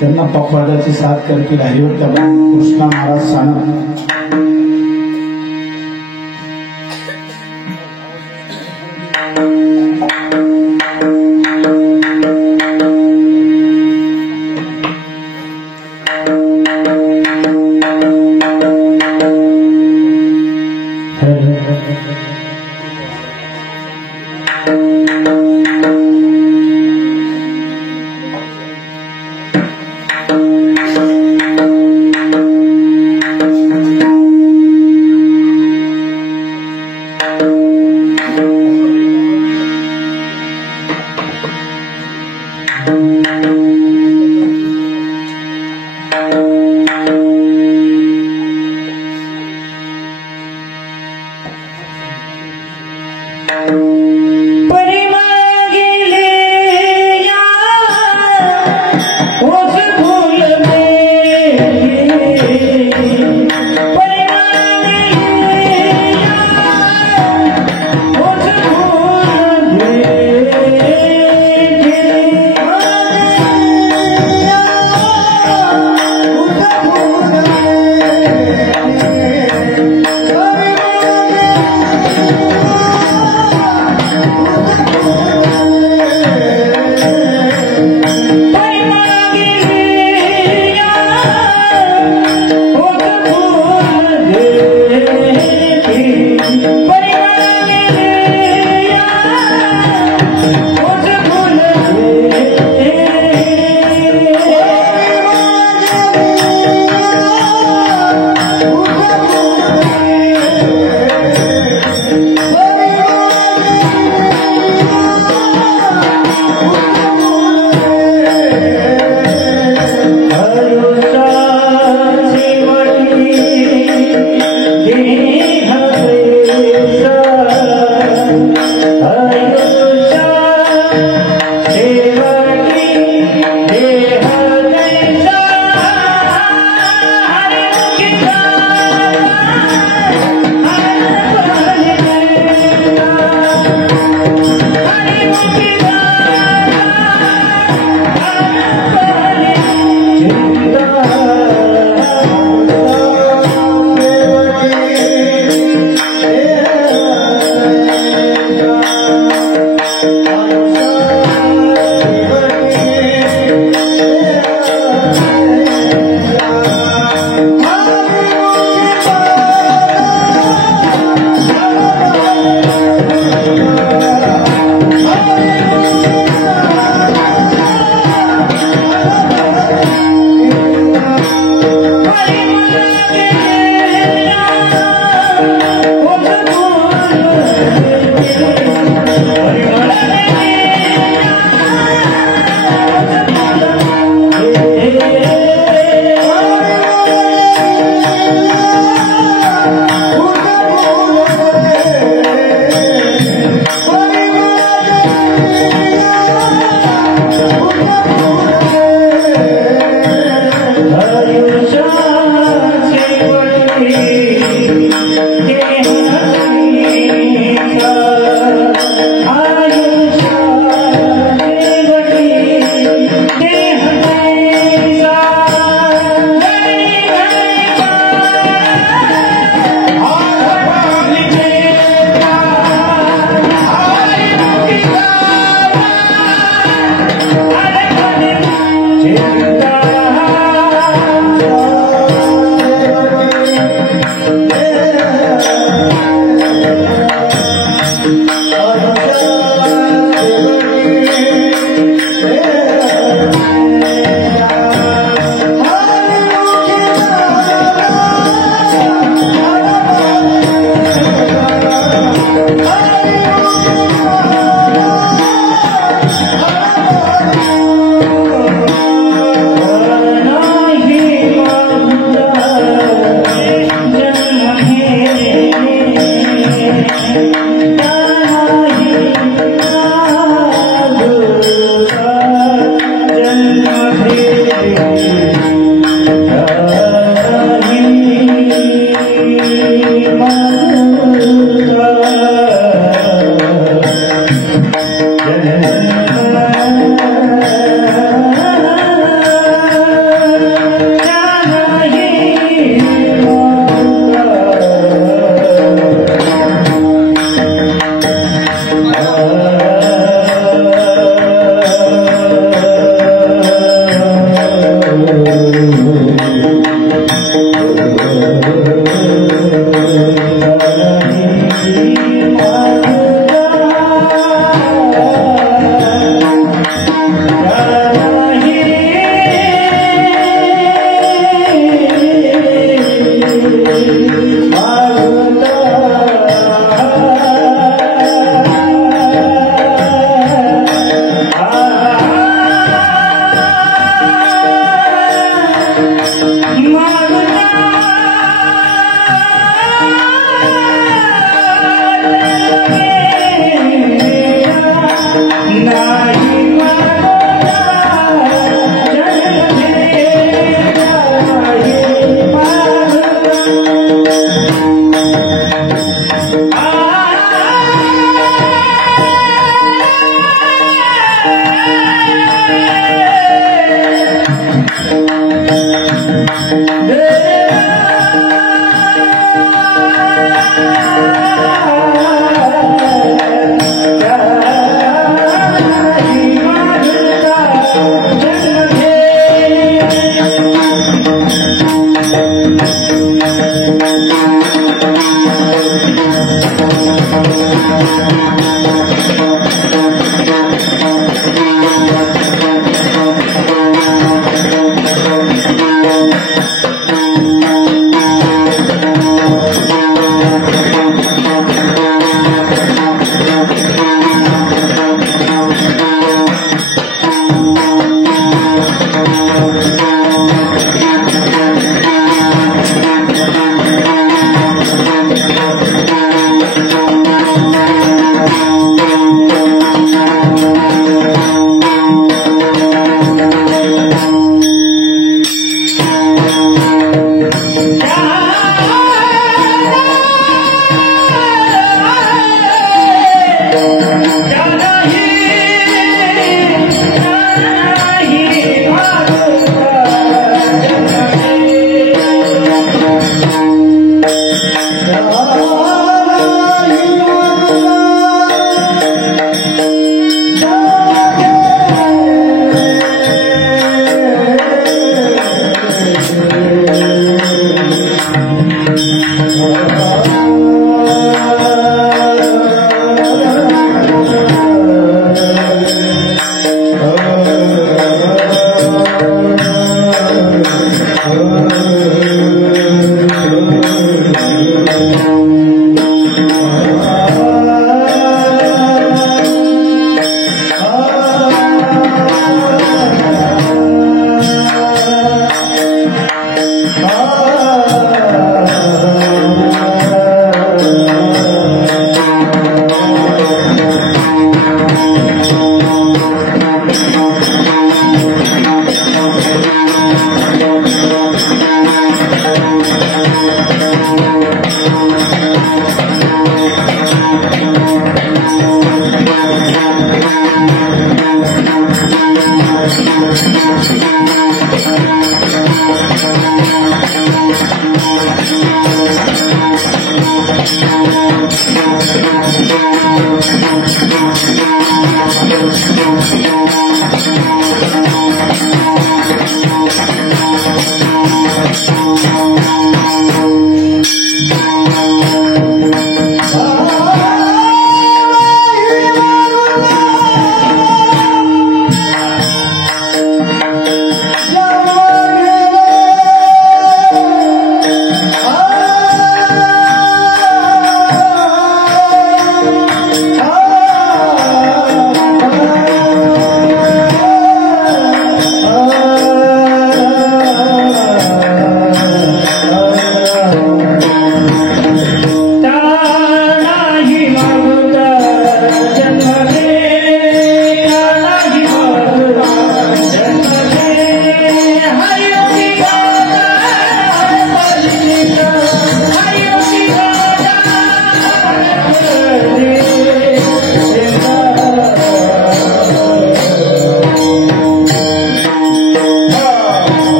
त्यांना पखवाड्याची साथ करतील हरिवर त्याला कृष्णा महाराज सांग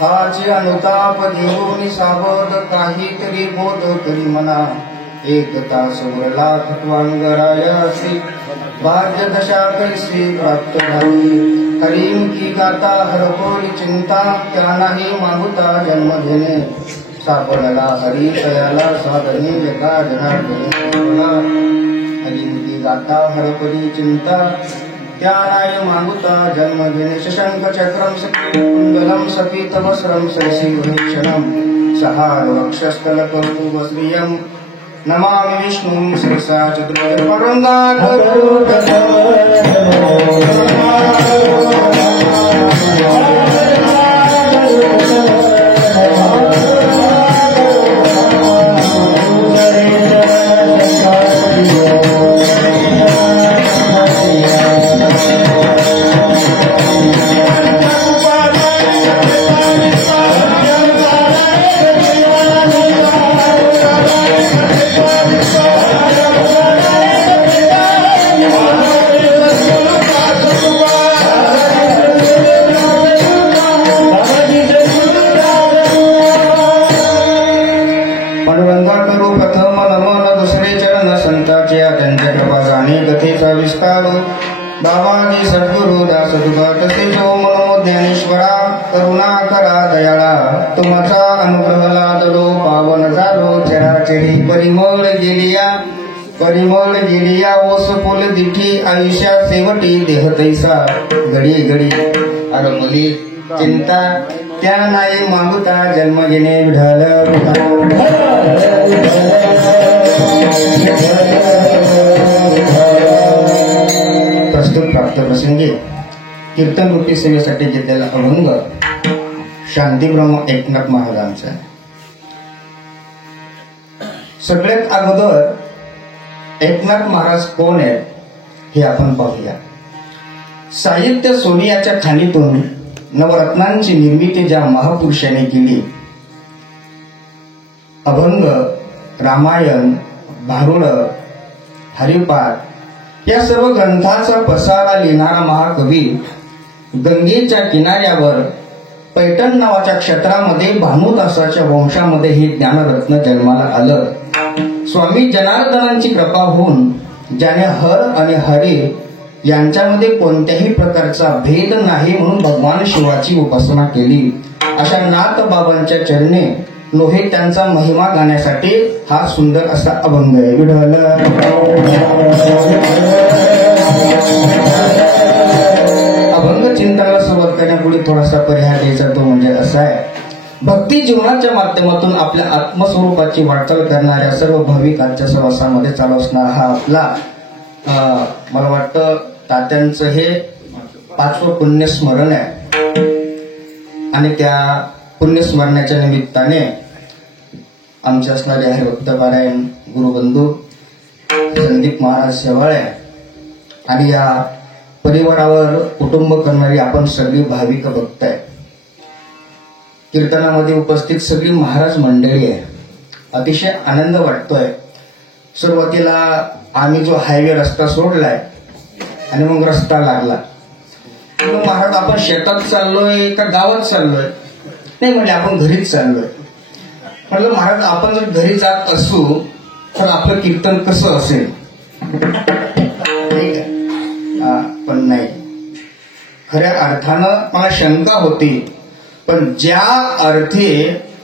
हाची अनुताप घेऊन सावध काहीतरी बोध करी मना एक तास उरला थत्वांगरायासी भाग्य दशा कैसी प्राप्त झाली करीम की गाता हरपोरी चिंता त्या नाही मागुता जन्म घेणे सापडला हरी तयाला साधने एका जनार्दनी करीम की गाता हरपोरी चिंता त्या नाही मागुता जन्म घेणे शशंक चक्रम सखी कुंडलम सपीत वस्त्रम सरसी वृक्षणम सहार वक्षस्थल कौतुभश्रियम नमामि विष्णुं शिरसा चतुर्भुज नमस्कार बाबाजी सद्गुरु दास तुका से जो मनो ज्ञानेश्वरा करुणा करा दयाळा तुमचा अनुग्रह लादलो पावन झालो चराचरी परिमळ गेलिया ओस पोल दिठी आयुष्यात शेवटी देह तैसा घडी घडी अरमली चिंता त्या नाही मागुता जन्म घेणे विढाल प्रस्तुत प्राप्त प्रसंगी कीर्तन रूपी सेवेसाठी घेतलेला अभंग शांतीब्रह्म एकनाथ महाराजांचा. सगळ्यात अगोदर एकनाथ महाराज कोण आहेत हे आपण पाहूया. साहित्य सोनियाच्या खाणीतून नवरत्नांची निर्मिती ज्या महापुरुषाने केली, अभंग, रामायण, भारुड, हरिपाठ या सर्व ग्रंथाचा पसारा लिहिणारा महाकवी गंगेच्या किनाऱ्यावर पैठण नावाच्या क्षेत्रामध्ये भानुदासाच्या वंशामध्ये हे ज्ञानरत्न जन्माला आलं. स्वामी जनार्दनांची कृपा होऊन ज्याने हर आणि हरी यांच्यामध्ये कोणत्याही प्रकारचा भेद नाही म्हणून भगवान शिवाची उपासना केली, अशा नाथ बाबांच्या चरणी लोहे त्यांचा महिमा गाण्यासाठी हा सुंदर असा अभंग आहे. विठ्ठल अभंग चिंतनाला सुरुवात करण्यापूर्वी थोडासा पर्याय द्यायचा, तो म्हणजे असा आहे. भक्ती जीवनाच्या माध्यमातून आपल्या आत्मस्वरूपाची वाटचाल करणाऱ्या सर्व भाविकांच्या सहवासामध्ये चालू असणारा हा आपला मला वाटतं तात्यांचं हे 5वं पुण्यस्मरण आहे. आणि त्या पुण्यस्मरणाच्या निमित्ताने आमचे असणारे हरिभक्त पारायण गुरुबंधू संदीप महाराज शेवाळे आणि या परिवारावर कुटुंब करणारी आपण सगळी भाविक भक्त आहे. कीर्तनामध्ये उपस्थित सगळी महाराज मंडळी आहे. अतिशय आनंद वाटतोय. सुरुवातीला आम्ही जो हायवे रस्ता सोडलाय आणि मग रस्ता लागला, मग महाराज आपण शेतात चाललोय का गावात चाललोय? नाही म्हणजे आपण घरीच चाललोय. म्हटलं महाराज आपण जर घरी जात असू तर आपलं कीर्तन कसं असेल? ठीक आहे, पण नाही, खऱ्या अर्थानं मला शंका होती. पण ज्या अर्थे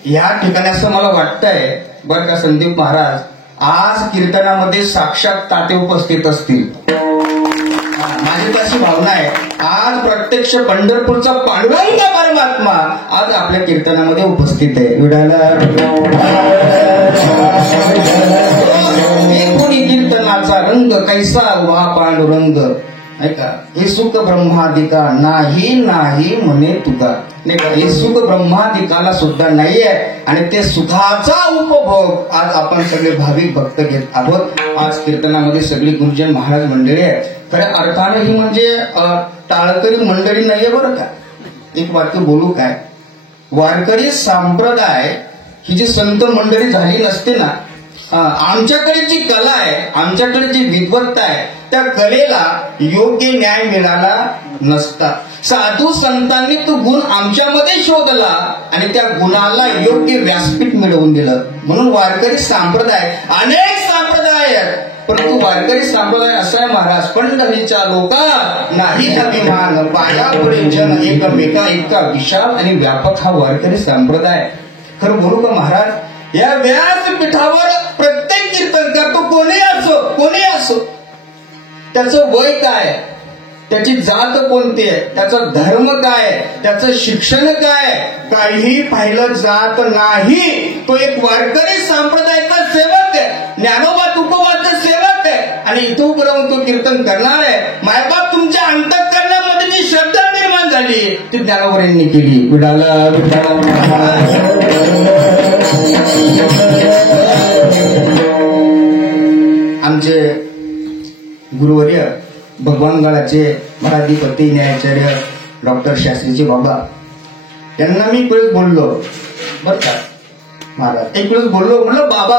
या ठिकाणी असं मला वाटतंय बरं का संदीप महाराज, आज कीर्तनामध्ये साक्षात ताते उपस्थित असतील. माझी अशी भावना आहे, आज प्रत्यक्ष पंढरपूरचा पांडुरंग परमात्मा आज आपल्या कीर्तनामध्ये उपस्थित आहे. कोणी कीर्तनाचा रंग कैसा वा पांडुरंग, ऐका, हे सुख ब्रह्मादिका नाही नाही म्हणे तुका. नाही का, हे सुख ब्रह्मादिकाला सुद्धा नाहीये आणि ते सुखाचा उपभोग आज आपण सगळे भाविक भक्त घेत आहोत. आज कीर्तनामध्ये सगळी गुरुजन महाराज मंडळी आहे. खऱ्या अर्थाने ही म्हणजे टाळकरी मंडळी नाहीये बरं का. एक वाक्य बोलू काय, वारकरी संप्रदाय ही जी संत मंडळी झाली नसते ना, आमच्याकडे जी कला आहे, आमच्याकडे जी विद्वत्ता आहे, त्या कलेला योग्य न्याय मिळाला नसता. साधू संतांनी तो गुण आमच्यामध्ये शोधला आणि त्या गुणाला योग्य व्यासपीठ मिळवून दिलं. म्हणून वारकरी संप्रदाय, अनेक संप्रदाय आहेत, परंतु वारकरी संप्रदाय असा आहे महाराज, पंढरीच्या लोका नाही अभिमान, पायापुढे जन एकमेका, इतका विशाल आणि व्यापक हा वारकरी संप्रदाय. खरं बोलू का महाराज, या व्यासपीठावर प्रत्येक कीर्तनकार तो कोणी असो त्याचं वय काय, त्याची जात कोणती आहे, त्याचा धर्म काय, त्याचं शिक्षण काय, काही पाहिलं जात नाही. तो एक वारकरी संप्रदायाचा सेवक आहे, ज्ञानोबा तुकोबाचा सेवक आहे आणि इथं उभं राहून तो कीर्तन करणार आहे. मायबाप तुमच्या अंतःकरणामध्ये जी श्रद्धा निर्माण झाली ती ज्ञानोबांनी केली. आमचे गुरुवर्य भगवानगडाचे महाधिपती न्यायाचार्य डॉक्टर शास्त्रीजी बाबा यांना मी एक वेळेस बोललो बर का महाराज, एक वेळेस बोललो, म्हणलं बाबा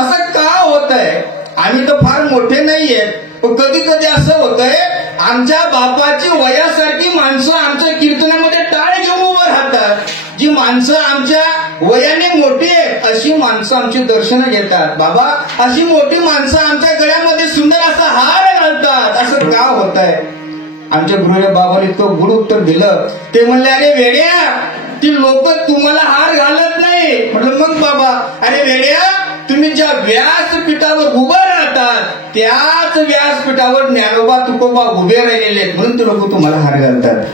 असं का होत आहे, आम्ही तर फार मोठे नाहीये, पण कधी कधी असं होतंय आमच्या बापाची वयासारखी माणसं आमच्या कीर्तनामध्ये टाळ घेऊन उभं राहतात. जी माणसं आमच्या वयाने मोठी आहेत अशी माणसं आमची दर्शनं घेतात. बाबा अशी मोठी माणसं आमच्या गळ्यामध्ये सुंदर असा हार घालतात, असं का होत आहे? आमच्या गुरुदेव बाबांनी इतकं गुढ उत्तर दिलं. ते म्हणले, अरे वेड्या, ती लोक तुम्हाला हार घालत नाही. म्हटलं मग बाबा? अरे वेड्या, तुम्ही ज्या व्यासपीठावर उभं राहतात त्याच व्यासपीठावर ज्ञानोबा तुकोबा उभे राहिलेले आहेत, म्हणून ते लोक तुम्हाला हार घालतात.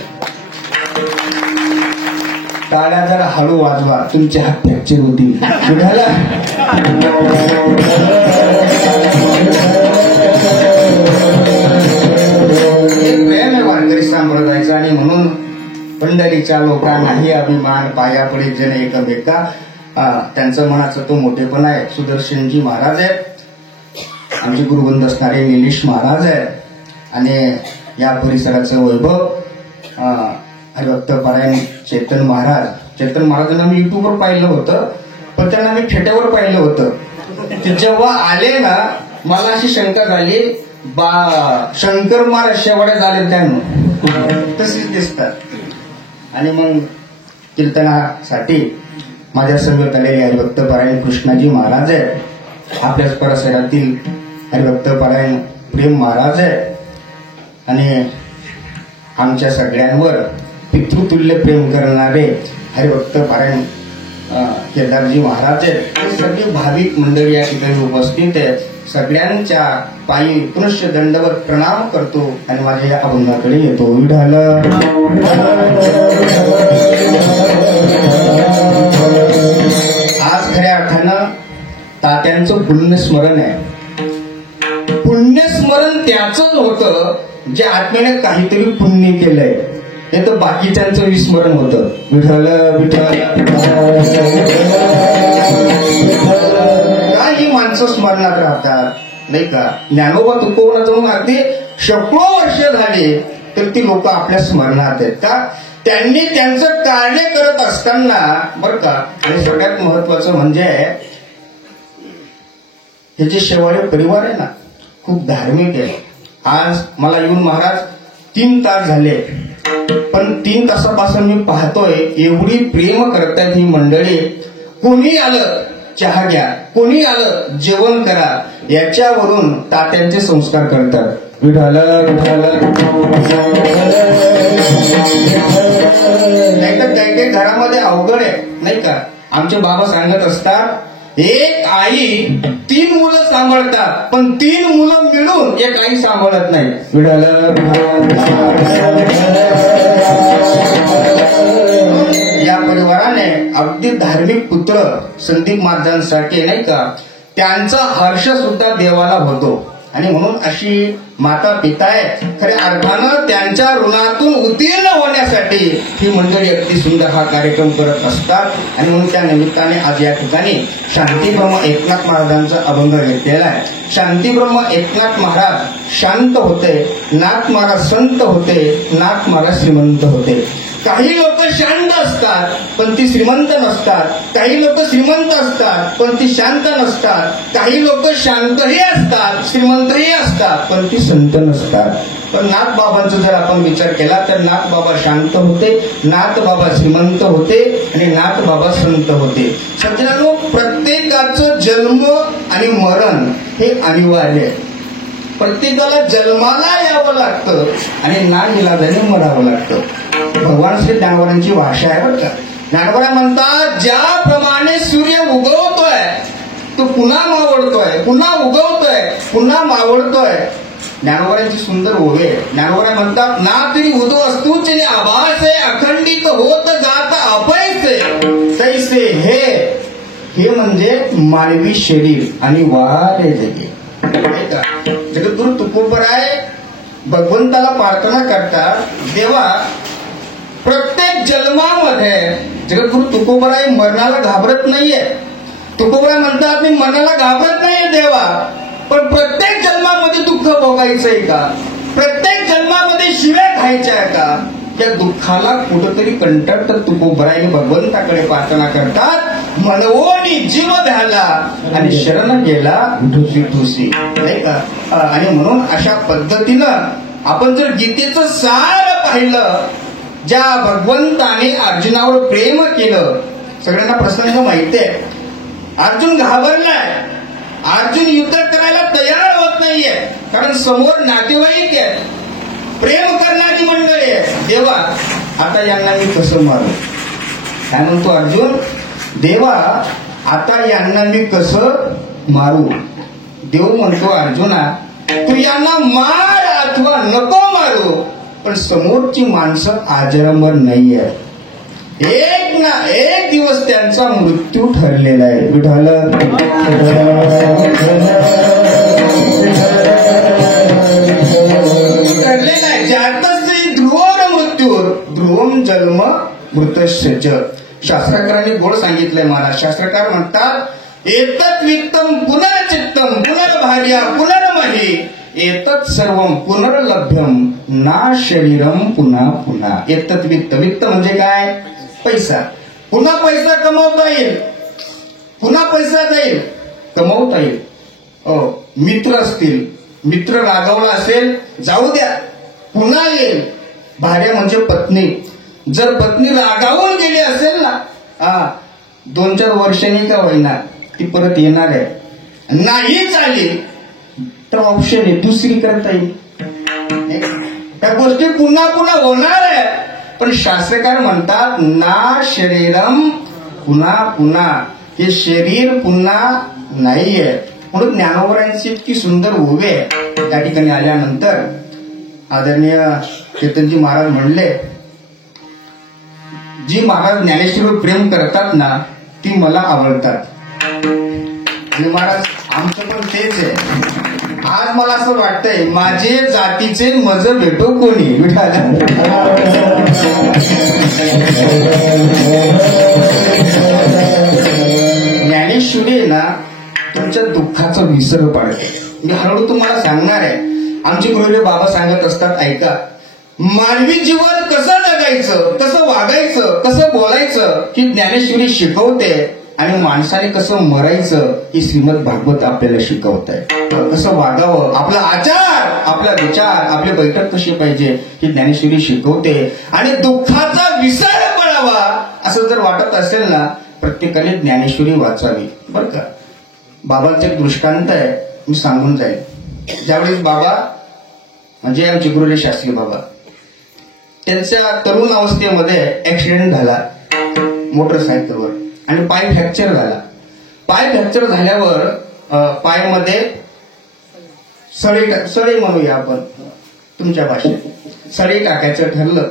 टाळ्या जरा हळू वाजवा, तुमचे हात फ्रॅक्चर होतील. प्रेम आहे वारकरी संप्रदायाचं, आणि म्हणून पंढरीच्या लोकांनाही अभिमान, पाया पडे जन एकमेका. त्यांचं मनाचा तो मोठेपणा आहे. सुदर्शनजी महाराज आहेत, आमचे गुरुबंध असणारे निलेश महाराज आहेत, आणि या परिसराचं वैभव हरिभक्त पारायण चेतन महाराजांना मी युट्यूबवर पाहिलं होतं, पण त्यांना मी फेट्यावर पाहिलं होतं. ते जेव्हा आले ना, मला अशी शंका झाली, शंकर महाराज शेवाड्या झाले त्यानं तसेच दिसतात. आणि मग कीर्तनासाठी माझ्या समोर आलेले हरिभक्त पारायण कृष्णाजी महाराज आहेत, आपल्याच परिसरातील हरिभक्त पारायण प्रेम महाराज आहेत, आणि आमच्या सगळ्यांवर पितृतुल्य प्रेम करणारे हरिभक्त पारायण केदारजी महाराज आहेत. हे सगळे भाविक मंडळी या ठिकाणी उपस्थित आहेत. सगळ्यांच्या पायी पुनश्च दंडवत प्रणाम करतो आणि माझ्या या अभंगाकडे येतो. विठ्ठल आज खऱ्या अर्थानं तात्यांचं पुण्यस्मरण आहे. पुण्यस्मरण त्याचंच होतं जे आत्म्याने काहीतरी पुण्य केलंय. हे तर बाकीच्यांचं विस्मरण होतं. विठ्ठल विठ्ठल काही माणसं स्मरणात राहतात, नाही का? ज्ञानोबा तुकोबा जाऊन अगदी शेकडो वर्ष झाली तर ती लोक आपल्या स्मरणात आहेत. का? त्यांनी त्यांचं कार्य करत असताना, बरं का, आणि सगळ्यात महत्वाचं म्हणजे हे जे शेवाळे परिवार आहे ना, खूप धार्मिक आहे. आज मला येऊन महाराज 3 तास झाले, पण 3 तासापासून मी पाहतोय एवढी प्रेम करतायत ही मंडळी. कोणी आलं चहा घ्या, कोणी आलं जेवण करा, याच्यावरून तात्यांचे संस्कार करतात. विठ्ठल विठ्ठल. नाही तर काही काही घरामध्ये अवघड आहे, नाही का? आमचे बाबा सांगत असतात, एक आई 3 मुलं सांभाळतात, पण 3 मुलं मिळून एक आई सांभाळत नाही. विठ्ठल. या परिवाराने अगदी धार्मिक पुत्र संदीप महाराजांसाठी, नाही का, त्यांचा हर्ष सुद्धा देवाला होतो. आणि म्हणून अशी माता पिता आहेत. खऱ्या अर्थानं त्यांच्या ऋणातून उत्तीर्ण होण्यासाठी ही मंडळी अगदी सुंदर हा कार्यक्रम करत असतात. आणि म्हणून त्या निमित्ताने आज या ठिकाणी शांतीब्रह्म एकनाथ महाराजांचा अभंग घेतलेला आहे. शांतीब्रह्म एकनाथ महाराज शांत होते, नाथ महाराज संत होते, नाथ महाराज श्रीमंत होते. काही लोक शांत असतात पण ती श्रीमंत नसतात, काही लोक श्रीमंत असतात पण ती शांत नसतात, काही लोक शांतही असतात श्रीमंतही असतात पण ती संत नसतात. पण नाथ बाबांचा जर आपण विचार केला तर नाथ बाबा शांत होते, नाथ बाबा श्रीमंत होते आणि नाथ बाबा संत होते. सज्जनांनो, प्रत्येकाचं जन्म आणि मरण हे अनिवार्य आहे. प्रत्येकाला जन्माला यावं लागतं आणि नाइलाजाने मरावं लागतं. भगवान श्री ज्ञानोबांची भाषा आहे बरं का. ज्ञानोबा म्हणतात, ज्याप्रमाणे सूर्य उगवतोय तो पुन्हा मावळतोय, पुन्हा उगवतोय, पुन्हा मावळतोय. ज्ञानोबांची सुंदर ओवी आहे. ज्ञानोबा म्हणतात, ना तरी उदो असतूचे आभासे अखंडित होत जात अपयसे तैसे हे म्हणजे मानवी शरीर आणि वारे जगे. जगद्गुरु तुकोबराय भगवंताला प्रार्थना करतात, देवा प्रत्येक जन्मामध्ये जगद्गुरु तुकोबराय मरणाला घाबरत नाहीये. तुकोबराय म्हणतात, मी मरणाला घाबरत नाहीये देवा, पण प्रत्येक जन्मामध्ये दुःख भोगायचंय का? प्रत्येक जन्मामध्ये शिव्या खायच्या आहे का? त्या दुःखाला कुठंतरी कंटाळत तुकोबराय भगवंताकडे प्रार्थना करतात, मनवोनी जीव झाला आणि शरण गेला तुसी, नाही का? आणि म्हणून अशा पद्धतीनं आपण जर गीतेचं सार पाहिलं, ज्या भगवंताने अर्जुनावर प्रेम केलं. सगळ्यांना प्रसंग माहिती आहे. अर्जुन घाबरलाय, अर्जुन युद्ध करायला तयार होत नाहीये, कारण समोर नातेवाईक आहेत, प्रेम करणारी मंडळी आहे. देवा आता यांना मी कसं मारू? काय म्हणतो अर्जुन? देवा आता यांना मी कसं मारू? देव म्हणतो अर्जुना, तू यांना मार अथवा नको मारू, पण समोरची माणसं आजरामर नाहीये. एक ना एक दिवस त्यांचा मृत्यू ठरलेला आहे. विठ्ठल ठरलेला आहे. ज्यातच ध्रुवम मृत्यू ध्रुवम जन्म मृतश्च. शास्त्रकारांनी गोड सांगितलंय महाराज. शास्त्रकार म्हणतात एतत् वित्तम पुनर्चित्तम पुनर्भार्या पुनर्मही एतत् सर्वम पुनर्लभ्यम ना शरीरम पुन्हा पुन्हा. एतत् वित्त, वित्त म्हणजे काय? पैसा. पुन्हा पैसा कमवता येईल, पुन्हा पैसा जाईल, कमवता येईल. मित्र असतील, मित्र रागवला असेल, जाऊ द्या, पुन्हा येईल. भार्या म्हणजे पत्नी. जर पत्नी रागावून गेली असेल ना, 2-4 वर्षांनी का होईना ती परत येणार आहे. नाही चालली तर ऑप्शन आहे, दुसरी करता येईल. त्या गोष्टी पुन्हा पुन्हा होणार आहे. पण शास्त्रकार म्हणतात ना शरीरम पुन्हा पुन्हा. हे शरीर पुन्हा नाहीये. म्हणून ज्ञानोबरांची इतकी सुंदर उभे त्या ठिकाणी आल्यानंतर आदरणीय चैतन्यजी महाराज म्हणले, जी महाराज ज्ञानेश्वरीवर प्रेम करतात ना ती मला आवडतात. आणि महाराज आमचं पण तेच आहे. आज मला असं वाटतंय माझे जातीचे मज भेटो कोणी. विठाला ज्ञानेश्वरी आहे ना तुमच्या दुःखाचा विसर पाडते. मी हळूहळू तुम्हाला सांगणार आहे. आमचे गुरुदेव बाबा सांगत असतात, ऐका, मानवी जीवन कसं जगायचं, कसं वागायचं, कसं बोलायचं ही ज्ञानेश्वरी शिकवते. आणि माणसाने कसं मरायचं ही श्रीमद भागवत आपल्याला शिकवत आहे. कसं वागावं, आपला आचार, आपला विचार, आपली बैठक कशी पाहिजे ही ज्ञानेश्वरी शिकवते. आणि दुःखाचा विसर पडावा असं जर वाटत असेल ना प्रत्येकाने ज्ञानेश्वरी वाचावी. बरं का, बाबांचा एक दृष्टांत आहे, मी सांगून जाईल. ज्यावेळेस बाबा म्हणजे आमचे गुरुदेव शास्त्री बाबा, त्यांच्या तरुण अवस्थेमध्ये ऍक्सिडेंट झाला मोटरसायकलवर आणि पाय फ्रॅक्चर झाला. पाय फ्रॅक्चर झाल्यावर पायामध्ये सळी म्हणूया आपण तुमच्या भाषेत, सळी टाकायचं ठरलं.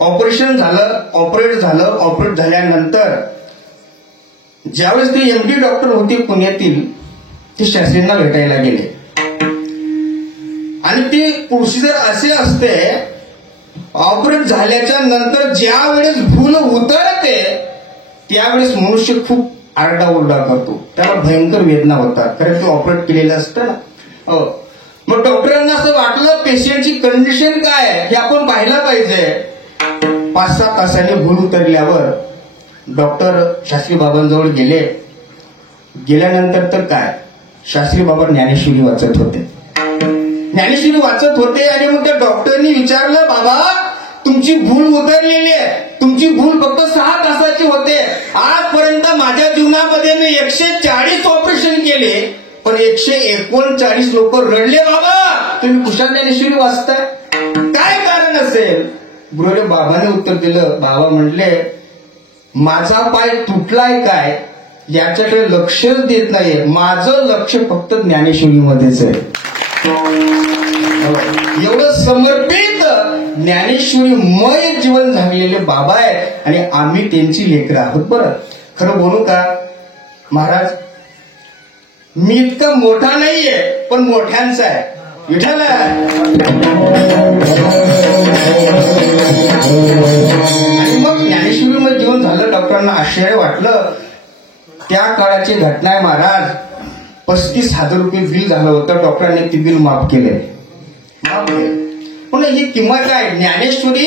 ऑपरेशन झालं, ऑपरेट झाल्यानंतर ज्यावेळेस ते MD डॉक्टर होते पुण्यातील, ते शास्त्रींना भेटायला गेले. आणि ती प्रोसिजर असे असते, ऑपरेट झाल्याच्या नंतर ज्या वेळेस भूल उतरते त्यावेळेस मनुष्य खूप आरडाओरडा करतो, त्याला भयंकर वेदना होतात, कारण ते ऑपरेट केलेलं असतं ना. मग डॉक्टरांना असं वाटलं पेशंटची कंडिशन काय आहे हे आपण पाहायला पाहिजे. 5-6 तासांनी भूल उतरल्यावर डॉक्टर शास्त्री बाबांजवळ गेले. गेल्यानंतर तर काय, शास्त्री बाबा ज्ञानेश्वरी वाचत होते. आणि मग त्या डॉक्टरनी विचारलं, बाबा तुमची भूल उतरलेली आहे, तुमची भूल फक्त 6 तासाची होते. आजपर्यंत माझ्या जीवनामध्ये मी 140 ऑपरेशन केले, पण 139 लोक रडले. बाबा तुम्ही कुशाल ज्ञानेश्वरी वाचताय, काय कारण असेल? गुरुदेव बाबाने उत्तर दिलं. बाबा म्हटले, माझा पाय तुटलाय काय याच्याकडे लक्षच देत नाहीये, माझं लक्ष फक्त ज्ञानेश्वरीमध्येच आहे. एवढं समर्पित ज्ञानेश्वरीमय जीवन झालेले बाबा आहे आणि आम्ही त्यांची लेकरं आहोत. बरं खरं बोलू का महाराज, मी इतका मोठा नाहीये पण मोठ्यांचा आहे. विठ्ठल आणि मग ज्ञानेश्वरीमय जीवन झालं. डॉक्टरांना आश्चर्य वाटलं. त्या काळाची घटना आहे महाराज. 35,000 रुपये बिल झालं होतं. डॉक्टरांनी ते बिल माफ केले. पण ही किंमत काय? ज्ञानेश्वरी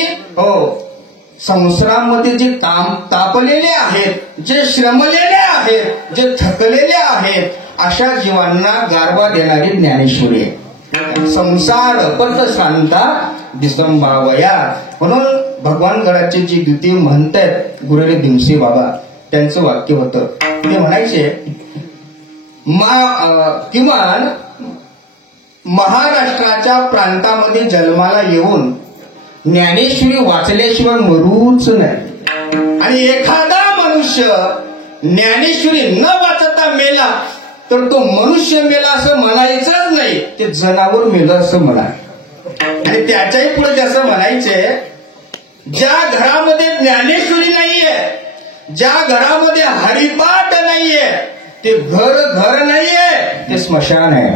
संसारामध्ये जे तापलेले आहेत, जे श्रमलेले आहेत, जे थकलेले आहेत, अशा जीवांना गारवा देणारी ज्ञानेश्वरी आहे. संसार पत शांता दिसंभावया. म्हणून भगवान गडाचे जे द्वितीय म्हणतात गुरुदेव दिमसे बाबा, त्यांचं वाक्य होतं. ते म्हणायचे, किमान महाराष्ट्राच्या प्रांतामध्ये जन्माला येऊन ज्ञानेश्वरी वाचल्याशिवाय मरूच नाही. आणि एखादा मनुष्य ज्ञानेश्वरी न वाचता मेला तर तो मनुष्य मेला असं म्हणायचंच नाही, ते जनावर मेलं असं म्हणा. आणि त्याच्याही पुढे असं म्हणायचे, ज्या घरामध्ये ज्ञानेश्वरी नाहीये, ज्या घरामध्ये हरिपाठ नाहीये, ते घर नाहीये, ते स्मशान आहे.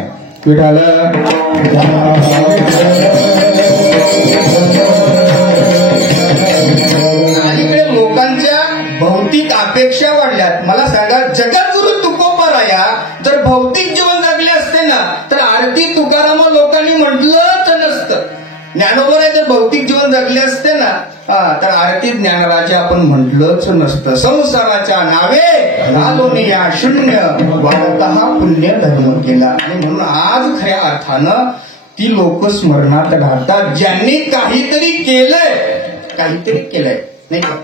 अलीकडे लोकांच्या भौतिक अपेक्षा वाढल्यात. मला सांगा, जगद्गुरु तुकोबाराया जर भौतिक जीवन जगले असते ना तर आरती तुकारामा लोकांनी म्हटलंच नसतं. ज्ञानोबराय जर भौतिक जीवन जगले असते ना तर आरती ज्ञानराजे आपण म्हटलंच नसतं. संसाराच्या नावे घालून या शून्य वाढत हा पुण्य धर्म केला. आणि म्हणून आज खऱ्या अर्थानं ती लोक स्मरणात राहतात ज्यांनी काहीतरी केलंय नाही का.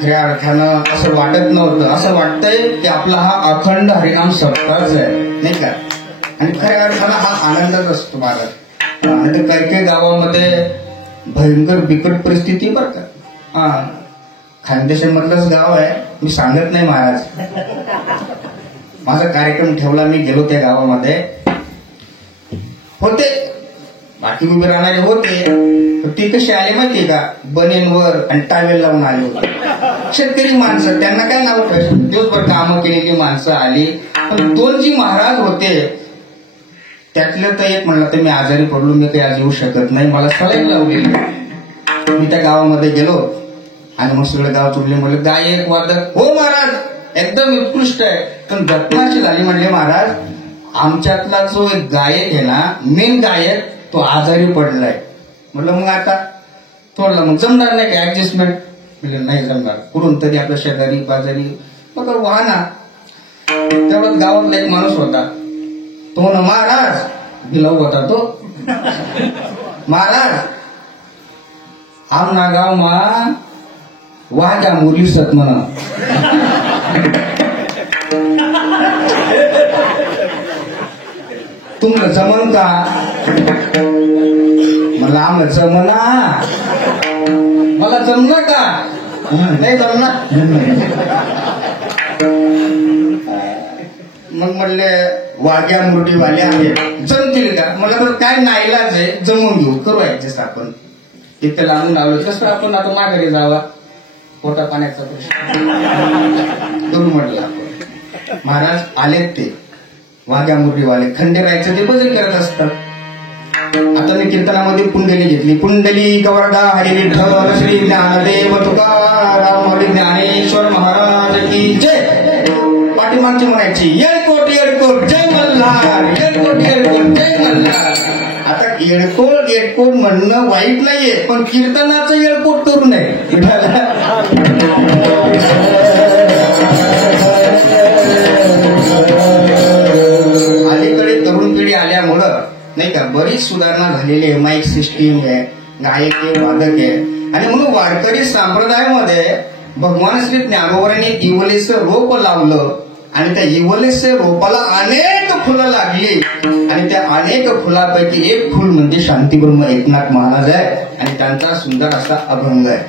खऱ्या अर्थानं असं वाटत नव्हतं. असं वाटतंय की आपला हा अखंड हरिनाम सप्ताहच आहे नाही का. आणि खऱ्या अर्थानं हा आनंदच असतो महाराज. आणि काही गावामध्ये भयंकर बिकट परिस्थिती बरं का. खानदेशामधलंच गाव आहे, मी सांगत नाही महाराज. माझा कार्यक्रम ठेवला, मी गेलो त्या गावामध्ये. होते बाकी उभे राहणारे होते, ती कशी आले माहितीये का, बनेनवर आणि टावेल लावून आले होते. शेतकरी माणसं, त्यांना काय नाव दिवसभर कामं केलेली माणसं आली. पण दोन जी महाराज होते त्यातलं तर एक म्हणलं तर मी आजारी पडलो, मी काही आज येऊ शकत नाही, मला सलाईन लावलेली. मी त्या गावामध्ये गेलो आणि मग सगळं गाव तुडले. म्हणलं गायक वादक हो महाराज एकदम उत्कृष्ट आहे, पण घटनाची झाली म्हणले महाराज आमच्यातला जो एक गायक आहे ना, मेन गायक, तो आजारी पडलाय. म्हटलं मग आता थोडलं मग जमणार नाही का ऍडजस्टमेंट. म्हणजे नाही जमणार, कुठून तरी आपल्या शेजारी बाजारी मग वाहना. तेवढ्यात गावातला एक माणूस होता, तो म्हण महाराज बिलाव होता तो, महाराज आमना गाव मा वाघ्या मुरली सत म्हणा. तुमनं जमन का. मला आम्हाला जमना, मला जमना का नाही जमना. मग म्हणले वाघ्या मुरडीवाले आहेत जमतील का. मला तर काय नाईलाज आहे, जमून घेऊ, करू ऍडजस्ट आपण. तिथे लावून लावलं कसं आपण आता माघारी जावा, पोटा पाण्याचा प्रश्न करू म्हटलं आपण. महाराज आलेत ते वाघ्या मुरडीवाले, खंडेरायचं ते भजन करत असतात. आता मी कीर्तनामध्ये पुंडली घेतली. पुंडली गवरदा हरी विठ्ठल श्री ज्ञानदेव तुकाराम हरी ज्ञानेश्वर महाराज की जय. पाठीमागची म्हणायची येळकोट येळकोट जय मल्हार, येळकोट येळकोट जय मल्हार. आता येळकोट येळकोट म्हणणं वाईट नाहीये, पण कीर्तनाचं येळकोट करू नये. अलीकडे अनेक सुधारणा झालेली आहे. माईक सिस्टीम आहे, गायक आहे, वादक आहे. आणि म्हणून वारकरी संप्रदायामध्ये भगवान श्री ज्ञानोबरांनी इवलेचं रोप लावलं आणि त्या इवलेचं रोपाला अनेक फुलं लागली आणि त्या अनेक फुलापैकी एक फुल म्हणजे शांतीब्रह्म एकनाथ महाराज आहे आणि त्यांचा सुंदर असा अभंग आहे.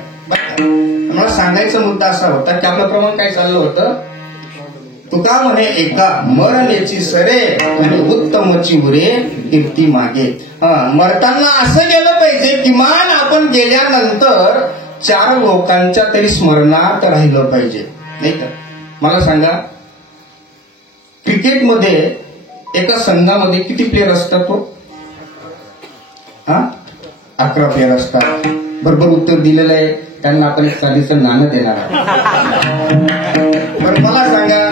मला सांगायचा मुद्दा असा होता की आपलं प्रमाण काय चाललं होतं. तुका म्हणे एका मरणेची सरे आणि उत्तमची उरे कीर्ती मागे. मरताना असं गेलं पाहिजे किमान आपण गेल्यानंतर 4 लोकांच्या तरी स्मरणात राहिलं पाहिजे, नाही का. मला सांगा, क्रिकेटमध्ये एका संघामध्ये किती प्लेयर असतात तो? 11 प्लेयर असतात. बरोबर उत्तर दिलेलं आहे. त्यांना आपण एक चालीचं नाणं देणार आहोत. बरं मला सांगा,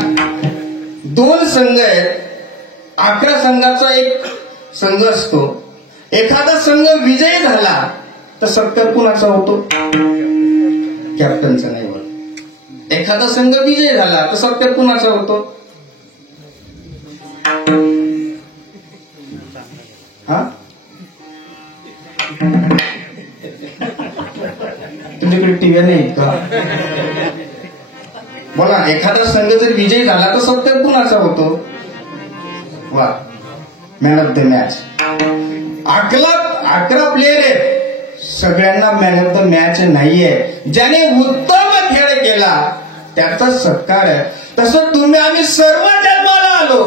2 संघ आहेत. 11 संघाचा एक संघ असतो. एखादा संघ विजयी झाला तर सत्कार कुणाचा होतो? कॅप्टनचा नाही बोल. एखादा संघ विजयी झाला तर सत्कार कुणाचा होतो? तुमच्याकडे टीव्ही नाही का? बोला, एखादा संघ जर विजयी झाला तर सत्कार कुणाचा होतो? वा, man of the match. 11 player आहेत, सगळ्यांना मॅन ऑफ द मॅच नाहीये. ज्याने उत्तम खेळ केला त्याचा सत्कार आहे. तसं तुम्ही आम्ही सर्व जन्माला आलो,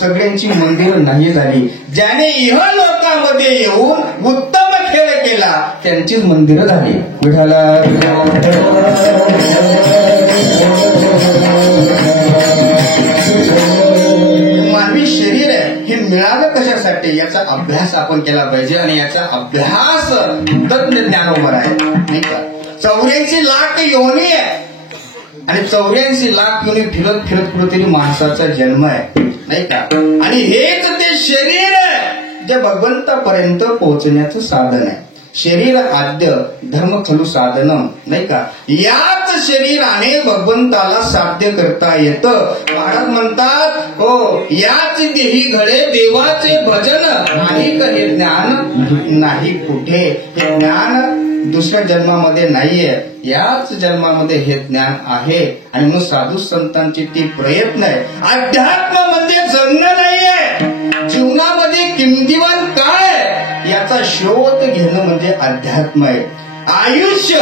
सगळ्यांची मंदिरं नाही झाली. ज्याने इहलोकामध्ये येऊन उत्तम खेळ केला त्यांचीच मंदिरं झाली. विठाला मानवी शरीर आहे हे मिळालं कशासाठी याचा अभ्यास आपण केला पाहिजे आणि याचा अभ्यास तज्ञ ज्ञानोबर आहे, नाही का. 84 लाख योनी आहे आणि 84 लाख योनी फिरत फिरत कुठेतरी माणसाचा जन्म आहे, नाही का. आणि हेच ते शरीर आहे जे भगवंतापर्यंत पोहोचण्याचं साधन आहे. शरीर आद्य धर्म खलु साधनम, नाही का. याच शरीराने भगवंताला साध्य करता येतं. महाराज म्हणतात, हो याच देही घडे देवाचे भजन, नाही हे ज्ञान नाही कुठे. हे ज्ञान दुसऱ्या जन्मामध्ये नाहीये, याच जन्मामध्ये हे ज्ञान आहे. आणि म्हणून साधू संतांची ती प्रयत्न आहे. अध्यात्म म्हणजे जगणं नाहीये, जीवनामध्ये किंमतीवान काय याचा शोध घेणं म्हणजे अध्यात्म आहे. आयुष्य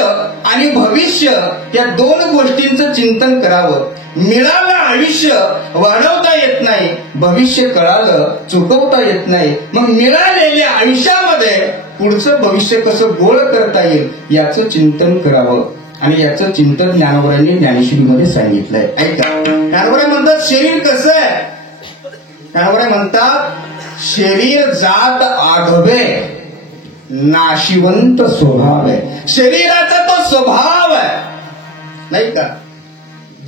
आणि भविष्य या 2 गोष्टींचं चिंतन करावं. मिळालं आयुष्य वाढवता येत नाही, भविष्य कळालं चुकवता येत नाही. मग मिळालेल्या आयुष्यामध्ये पुढचं भविष्य कसं गोळ करता येईल याचं चिंतन करावं. आणि याचं चिंतन ज्ञानोबरांनी ज्ञानेश्वरीमध्ये सांगितलंय. ऐका, ज्ञानोबराय म्हणतात शरीर कसं आहे. ज्ञानोबराय म्हणतात शरीर जात आघवे, नाशिवंत स्वभाव आहे. शरीराचा तो स्वभाव आहे, नाही का.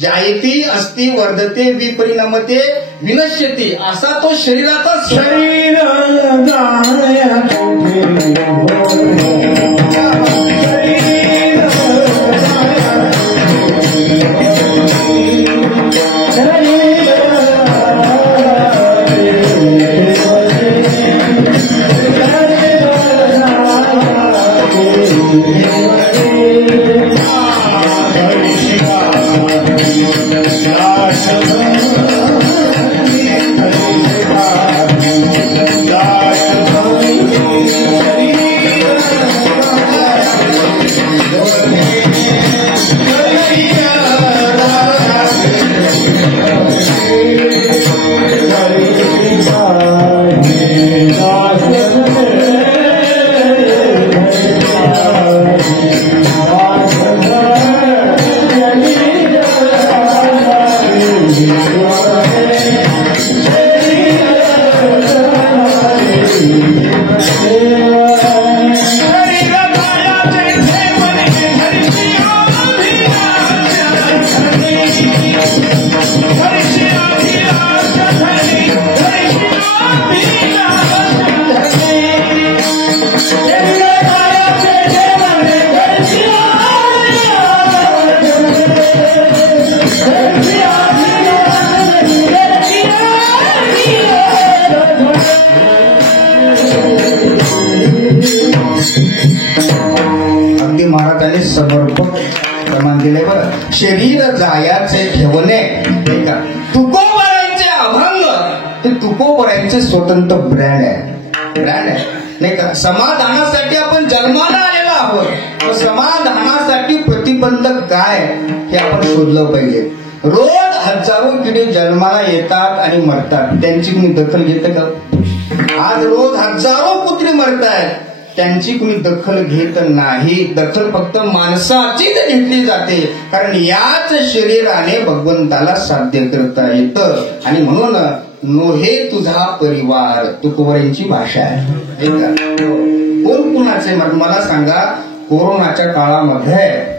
जायती अस्ति वर्धते विपरिणामते विनश्यती, असा तो शरीराचा शरीर अगदी महाराजांनी समर्पक प्रमाण दिले बरं. शरीर जायाचे ठेवणे नाही का, तुकोबरांचे अभंग ते तुकोबरांचे स्वतंत्र ब्रँड आहे नाही का. समाधानासाठी आपण जन्माला आलेलो आहोत, समाधानासाठी प्रतिबंधक काय हे आपण शोधलं पाहिजे. रोज हजारो किडे जन्माला येतात आणि मरतात, त्यांची कुणी दखल घेते का? आज रोज हजारो कुत्रे मरतायत, त्यांची कुणी दखल घेत नाही. दखल फक्त माणसाचीच घेतली जाते, कारण याच शरीराने भगवंताला साध्य करता येतं. आणि म्हणून नोहे तुझा परिवार तुकोबरांची भाषा आहे. कोण कुणाचे मला सांगा, कोरोनाच्या काळामध्ये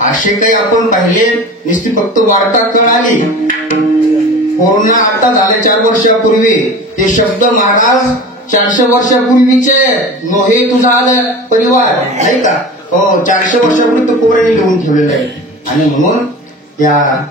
असे काही आपण पाहिले नुसती फक्त वार्ता कळाली. कोरोना आता झाले 4 वर्षापूर्वी, ते शब्द महाराज 400 वर्षापूर्वीचे नोहे तुझा परिवार नाही का. हो, 400 वर्षापूर्वी तो कोरोनाने लिहून ठेवलेला आहे. आणि म्हणून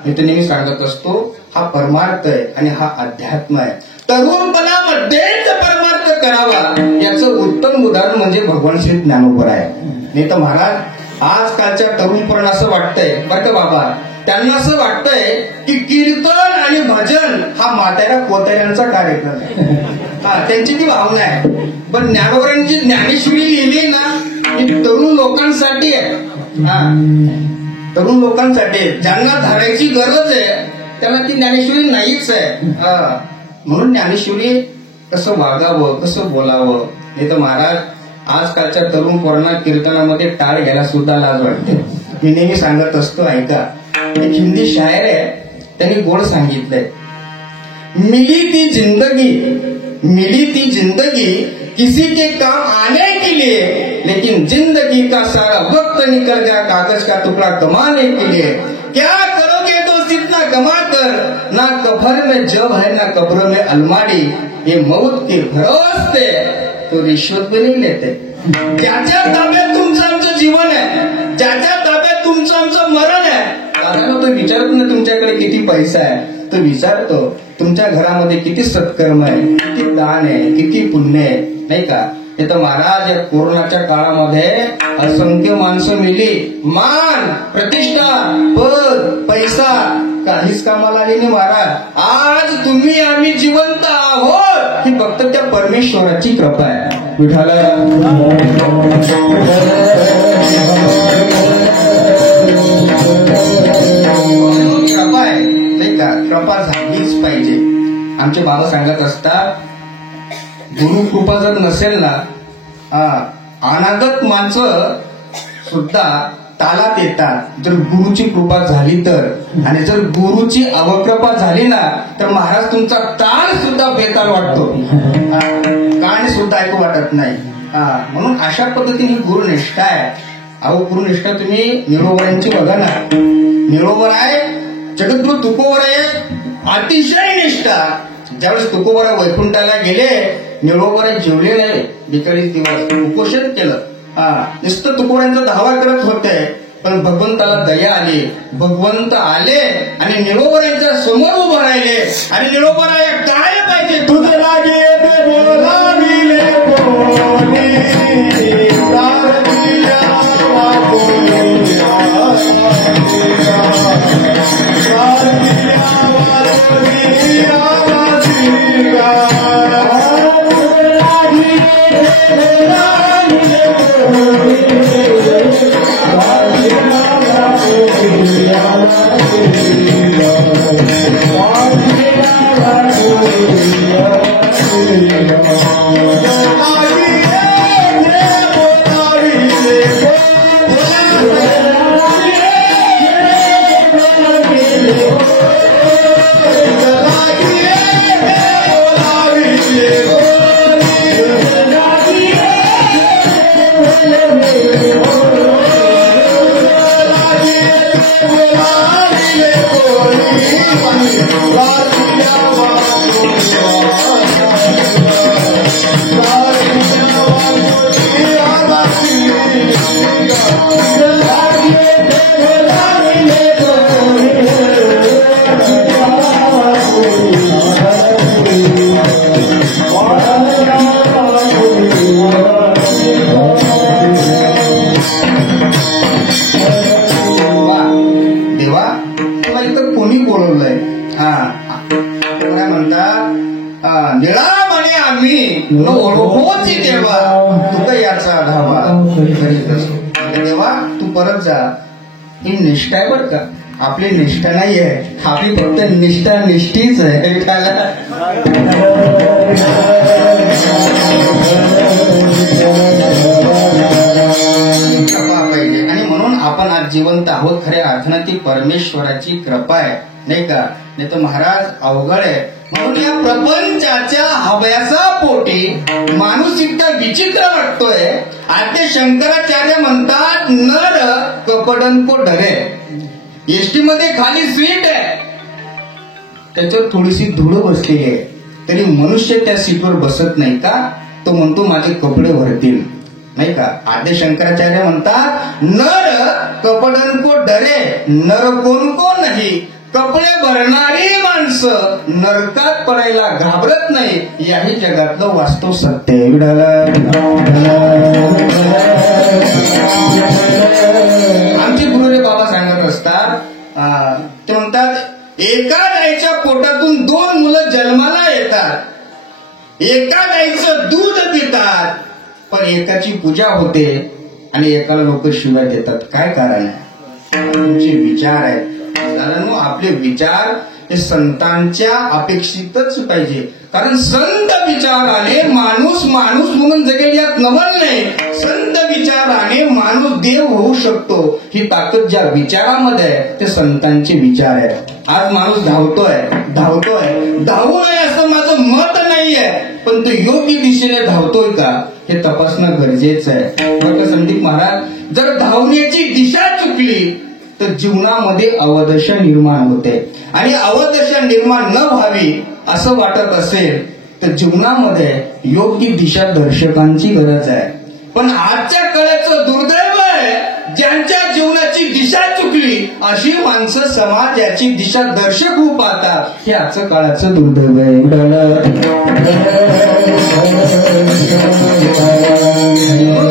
मी तर नेहमी सांगत असतो, हा परमार्थ आहे आणि हा अध्यात्म आहे. तरुणपणामध्येच परमार्थ करावा याचं उत्तम उदाहरण म्हणजे भगवान श्री ज्ञानोबा आहे. नाही तर महाराज आजकालच्या तरुणपणाला असं वाटतंय बरं का बाबा, त्यांना असं वाटतंय की कीर्तन आणि भजन हा म्हाताऱ्या कोताऱ्यांचा कार्यक्रम आहे. त्यांची ती भावना आहे. पण ज्ञानोबरांची ज्ञानेश्वरी लिहिली ना, की तरुण लोकांसाठी आहे. तरुण लोकांसाठी, ज्यांना धरायची गरज आहे त्यांना ती ज्ञानेश्वरी नाहीच आहे. म्हणून ज्ञानेश्वरी कसं वागावं, कसं बोलावं. नाही तर महाराज आजकालच्या तरुण पोरांना कीर्तनामध्ये टाळ घ्यायला सुद्धा लाज वाटते. मी नेहमी सांगत असतो, ऐका. एक हिंदी शायर आहे, त्यांनी गोड सांगितलंय, मिली ती जिंदगी किसी के काम आने के लिए, लेकिन जिंदगी का सारा वक्त निकल गया कागज का टुकड़ा कमाने के लिए. क्या करोगे दोस्त इतना कमा कर, ना कफन में जब है ना कब्र में अलमारी, ये मौत के भरोसे तो रिश्वत भी नहीं लेते. ज्याच्या ताब्यात तुमचं आमचं जीवन आहे, ज्याच्या ताब्यात तुमचं आमचं मरण आहे, तो विचारतो ना तुमच्याकडे किती पैसा आहे, तो विचारतो तुमच्या घरामध्ये किती सत्कर्म आहे, किती दान आहे, किती पुण्य आहे नाही का. हे तर महाराज या कोरोनाच्या काळामध्ये असंख्य माणसं मिली, मान प्रतिष्ठा पद पैसा काहीच कामाला आली नाही महाराज. आज तुम्ही आम्ही जिवंत आहोत ही फक्त त्या परमेश्वराची कृपा आहे. विठाला कृपा आहे नाही का, कृपा झालीच पाहिजे. आमचे बाबा सांगत असतात, गुरु कृपा जर नसेल ना, अनागत माणसं सुद्धा तालात येतात जर गुरुची कृपा झाली तर. आणि जर गुरुची अवकृपा झाली ना तर महाराज तुमचा ताल सुद्धा बेताल वाटतो, कान सुद्धा ऐकू वाटत नाही. म्हणून अशा पद्धतीने गुरुनिष्ठा आहे. अहो गुरुनिष्ठा तुम्ही निरोबरांची बघा ना. निरोबर आहे, जगद्गुरु तुकोबर आहे, अतिशय निष्ठा. ज्यावेळेस तुकोबरा वैकुंठाला गेले, निरोबरा जेवले नाही, 42 दिवस उपोषण केलं. नुसतं तुकोबरांचा धावा करत होते, पण भगवंताला दया आली. भगवंत आले आणि निरोबरांच्या समोर उभं राहिले. आणि निरोबराया काय पाहिजे, तुझं लागे ते बोलाविले बोले, निळा म्हणे आम्ही न ओळखोची देवा तुका याचा धावा करीत असो. देवा तू परत जा. ही निष्ठा आहे बर का, आपली निष्ठा नाही आहे, आपली फक्त निष्ठा निष्ठीच आहे. कृपा पाहिजे आणि म्हणून आपण आज जिवंत आहोत. खऱ्या अर्थानं ती परमेश्वराची कृपा आहे नाही का. नाही तर महाराज अवघड आहे. म्हणून या प्रपंचाच्या हव्यासा पोटी माणूस इतका विचित्र वाटतोय. आद्य शंकराचार्य म्हणतात नर कपडन को डरे. एसटी मध्ये खाली सीट आहे, त्याच्यावर थोडीशी धूळ बसलेली आहे, तरी मनुष्य त्या सीटवर बसत नाही का. तो म्हणतो माझे कपडे भरतील नाही का. आद्य शंकराचार्य म्हणतात नर कपडन को डरे नर कोण को नाही. कपडे भरणारी माणसं नरकात पडायला घाबरत नाही. याही जगातलं वास्तव सत्य आहे. आमचे गुरुदेव बाबा सांगत असतात, ते म्हणतात एका गाईच्या पोटातून 2 मुलं जन्माला येतात, एका गाईचं दूध पितात, पण एकाची पूजा होते आणि एकाला लोक शिव्या देतात. काय कारण आहे? तुमचे विचार आहेत. आपले विचार हे संतांच्या अपेक्षितच पाहिजे. कारण संत विचाराने माणूस माणूस म्हणून जगेल यात नवल नाही. संत विचाराने माणूस देव होऊ शकतो. ही ताकद ज्या विचारामध्ये आहे ते संतांचे विचार आहेत. आज माणूस धावतोय धावू नये असं माझं मत नाहीये, पण तो योग्य दिशेने धावतोय का हे तपासणं गरजेचं आहे. डॉक्टर संदीप महाराज, जर धावण्याची दिशा चुकली तर जीवनामध्ये अवदशा निर्माण होते. आणि अवदशा निर्माण न व्हावी असं वाटत असेल तर जीवनामध्ये योग्य दिशा दर्शकांची गरज आहे. पण आजच्या काळाचं दुर्दैव आहे, ज्यांच्या जीवनाची दिशा चुकली अशी माणसं समाजाची दिशा दर्शक होऊ पाहतात. हे आजच्या काळाचं दुर्दैव आहे.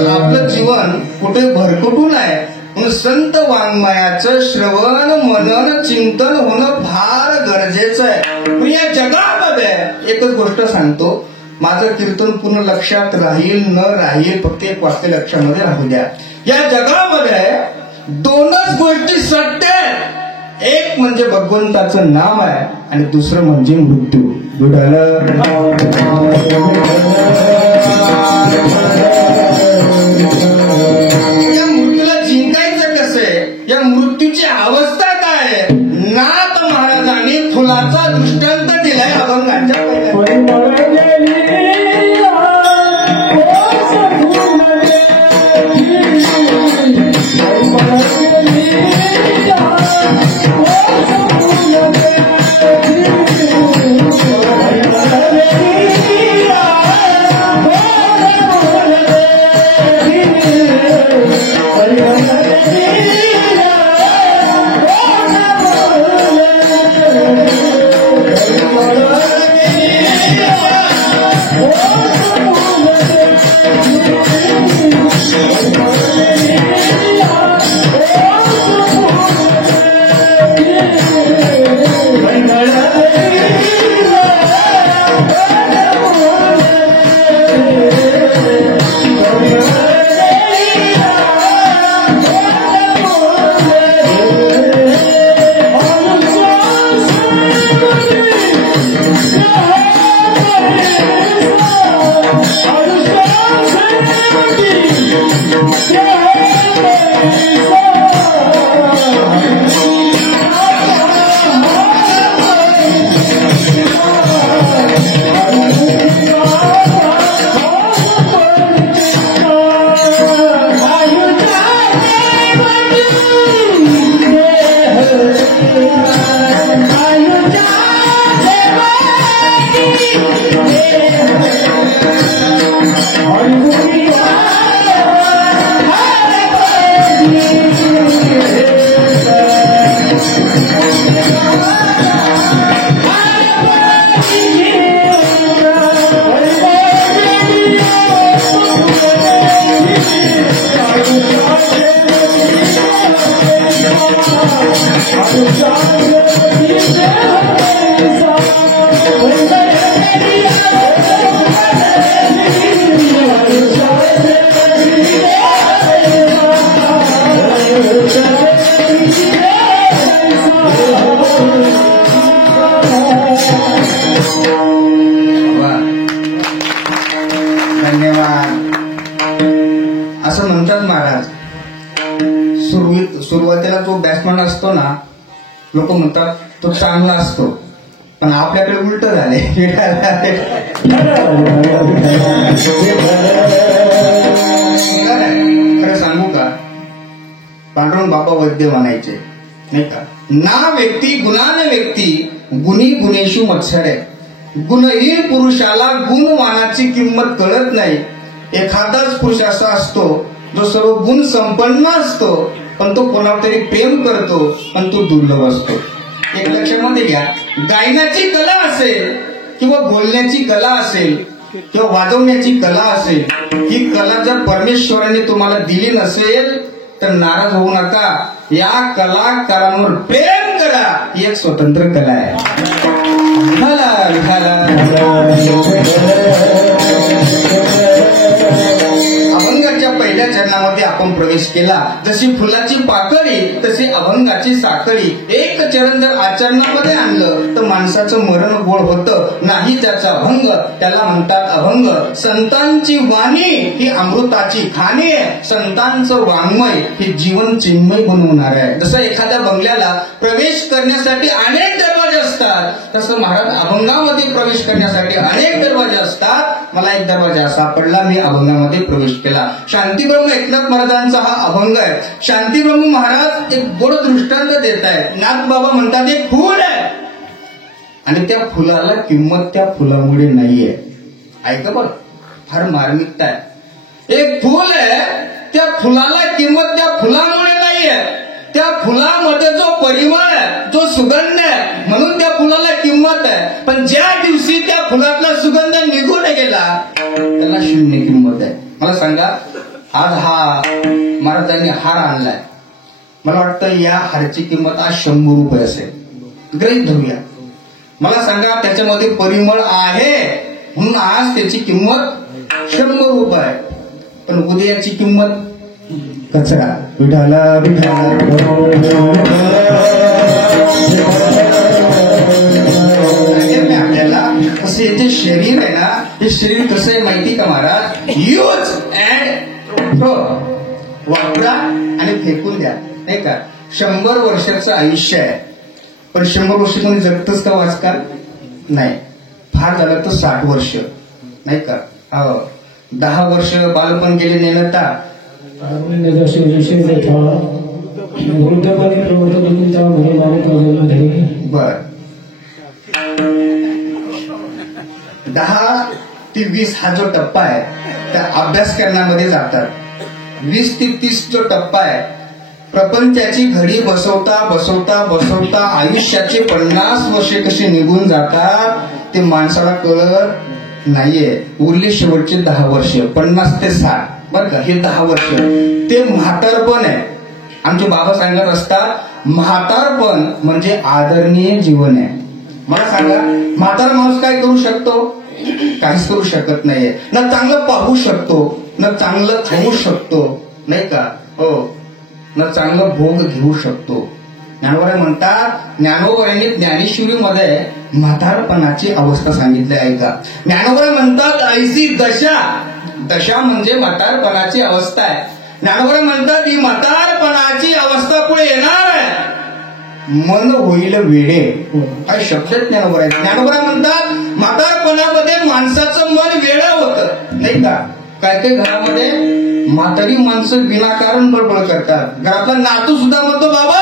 आपलं जीवन कुठे भरकटून आहे. संत वाङ्मयाचं श्रवण मनन चिंतन होणं फार गरजेचं आहे. पण या जगामध्ये एकच गोष्ट सांगतो, माझं कीर्तन पूर्ण लक्षात राहील न राहील फक्त एक वाक्य लक्षामध्ये राहू द्या. या जगामध्ये 2च गोष्टी सत्य आहेत. एक म्हणजे भगवंताचं नाम आहे आणि दुसरं म्हणजे मृत्यू. या मृत्यूची अवस्था काय आहे? नाथ महाराजांनी फुलाचा दृष्टांत दिलाय अभंगाच्या तो बॅट्समॅन असतो ना, लोक म्हणतात तो चांगला असतो, पण आपल्याकडे उलट झाले. खरं सांगू का, पांडुरंग बाबा वैद्य म्हणायचे नाही का, ना व्यक्ती गुणान व्यक्ती गुणी गुणेशू मत्सर आहे. गुणहीन पुरुषाला गुणवानाची किंमत कळत नाही. एखादाच पुरुष असा असतो जो सर्व गुण संपन्न असतो, पण तो कोणावर तरी प्रेम करतो, पण तो दुर्लभ असतो. एक लक्षामध्ये घ्या, गायनाची कला असेल किंवा बोलण्याची कला असेल किंवा वाजवण्याची कला असेल, ही कला जर परमेश्वराने तुम्हाला दिली नसेल तर नाराज होऊ नका. या कलाकारांवर प्रेम करा, ही एक स्वतंत्र कला आहे. अभंगाच्या पहिल्या चरणामध्ये आपण प्रवेश केला. जशी फुलाची पाकळी तशी अभंगाची साखळी. एक चरण जर आचरणामध्ये आणलं तर माणसाचं मरण गोळ होतं. नाही त्याचा अभंग, त्याला म्हणतात अभंग. संतांची वाणी ही अमृताची खाणी आहे. संतांचं वाङ्मय हे जीवन चिन्मय बनवणार आहे. जसं एखाद्या बंगल्याला प्रवेश करण्यासाठी अनेक दरवाजे असतात, तसं महाराज अभंगामध्ये प्रवेश करण्यासाठी अनेक दरवाजे असतात. मला एक दरवाजा सापडला, मी अभंगामध्ये प्रवेश केला. शांतीब्रह्म एकनाथ महाराजांचा हा अभंग आहे. शांतीब्रह्म महाराज एक गोड दृष्टांत देत आहेत. नाथ बाबा म्हणतात एक फूल आहे आणि त्या फुलाला किंमत त्या फुलामुळे नाहीये. ऐका बघ, फार मार्मिकता आहे. एक फूल आहे, त्या फुलाला किंमत त्या फुलामुळे नाहीये. त्या फुलामध्ये जो परिमळ आहे, जो सुगंध आहे, म्हणून त्या फुलाला किंमत आहे. पण ज्या दिवशी त्या फुलातला सुगंध निघून गेला त्याला शून्य किंमत आहे. मला सांगा, आज हा महाराजांनी हार आणलाय, मला वाटतं या हारची किंमत आज 100 रुपये असेल. गृहीत धरूया. मला सांगा, त्याच्यामध्ये परिमळ आहे म्हणून आज त्याची किंमत 100 रुपये, पण उद्याची किंमत कचरा. विठाला आपल्याला कसं याचे शरीर आहे ना, हे शरीर कसं आहे माहिती का महाराज? यूज अँड थ्रो, वापरा आणि फेकून द्या, नाही का? 100 वर्षाचं आयुष्य आहे, पण 100 वर्ष कोणी जगतच का वाचकाल? नाही. फार झालं तर 60 वर्ष, नाही का? 10 वर्ष बालपण गेले नेणता. बर, 10 ते 20 हा जो टप्पा आहे त्या अभ्यास करण्यामध्ये जातात. 20 ते 30 जो टप्पा आहे, प्रपंचाची घडी बसवता बसवता बसवता आयुष्याचे 50 वर्षे कसे निघून जातात ते माणसाला कळत नाहीये. उरली शेवटचे 10 वर्ष, 50 ते 60, बरं का? हे 10 वर्ष ते म्हातारपण आहे. आमचे बाबा सांगत असतात, म्हातारपण म्हणजे आदरणीय जीवन आहे. मला सांगा, म्हातारा माणूस काय करू शकतो? काहीच करू शकत नाहीये. ना चांगलं पाहू शकतो, ना चांगलं खाऊ शकतो, नाही का? हो, ना चांगलं भोग घेऊ शकतो. ज्ञानोबा म्हणतात, ज्ञानोबांनी ज्ञानेश्वरीमध्ये म्हातारपणाची अवस्था सांगितली आहे का? ज्ञानोबा म्हणतात, ऐसी दशा, दशा म्हणजे म्हातारपणाची अवस्था आहे. ज्ञानोबा म्हणतात, ही म्हातारपणाची अवस्था पुढे येणार आहे. मन होईल वेडे, काय शब्द ज्ञानोबा आहे. ज्ञानोबा म्हणतात, म्हातारपणामध्ये माणसाचं मन वेडं होतं, नाही का? काय काय घरामध्ये म्हातारी माणसं विनाकारण बडबड करतात. घरातला नातू सुद्धा म्हणतो, बाबा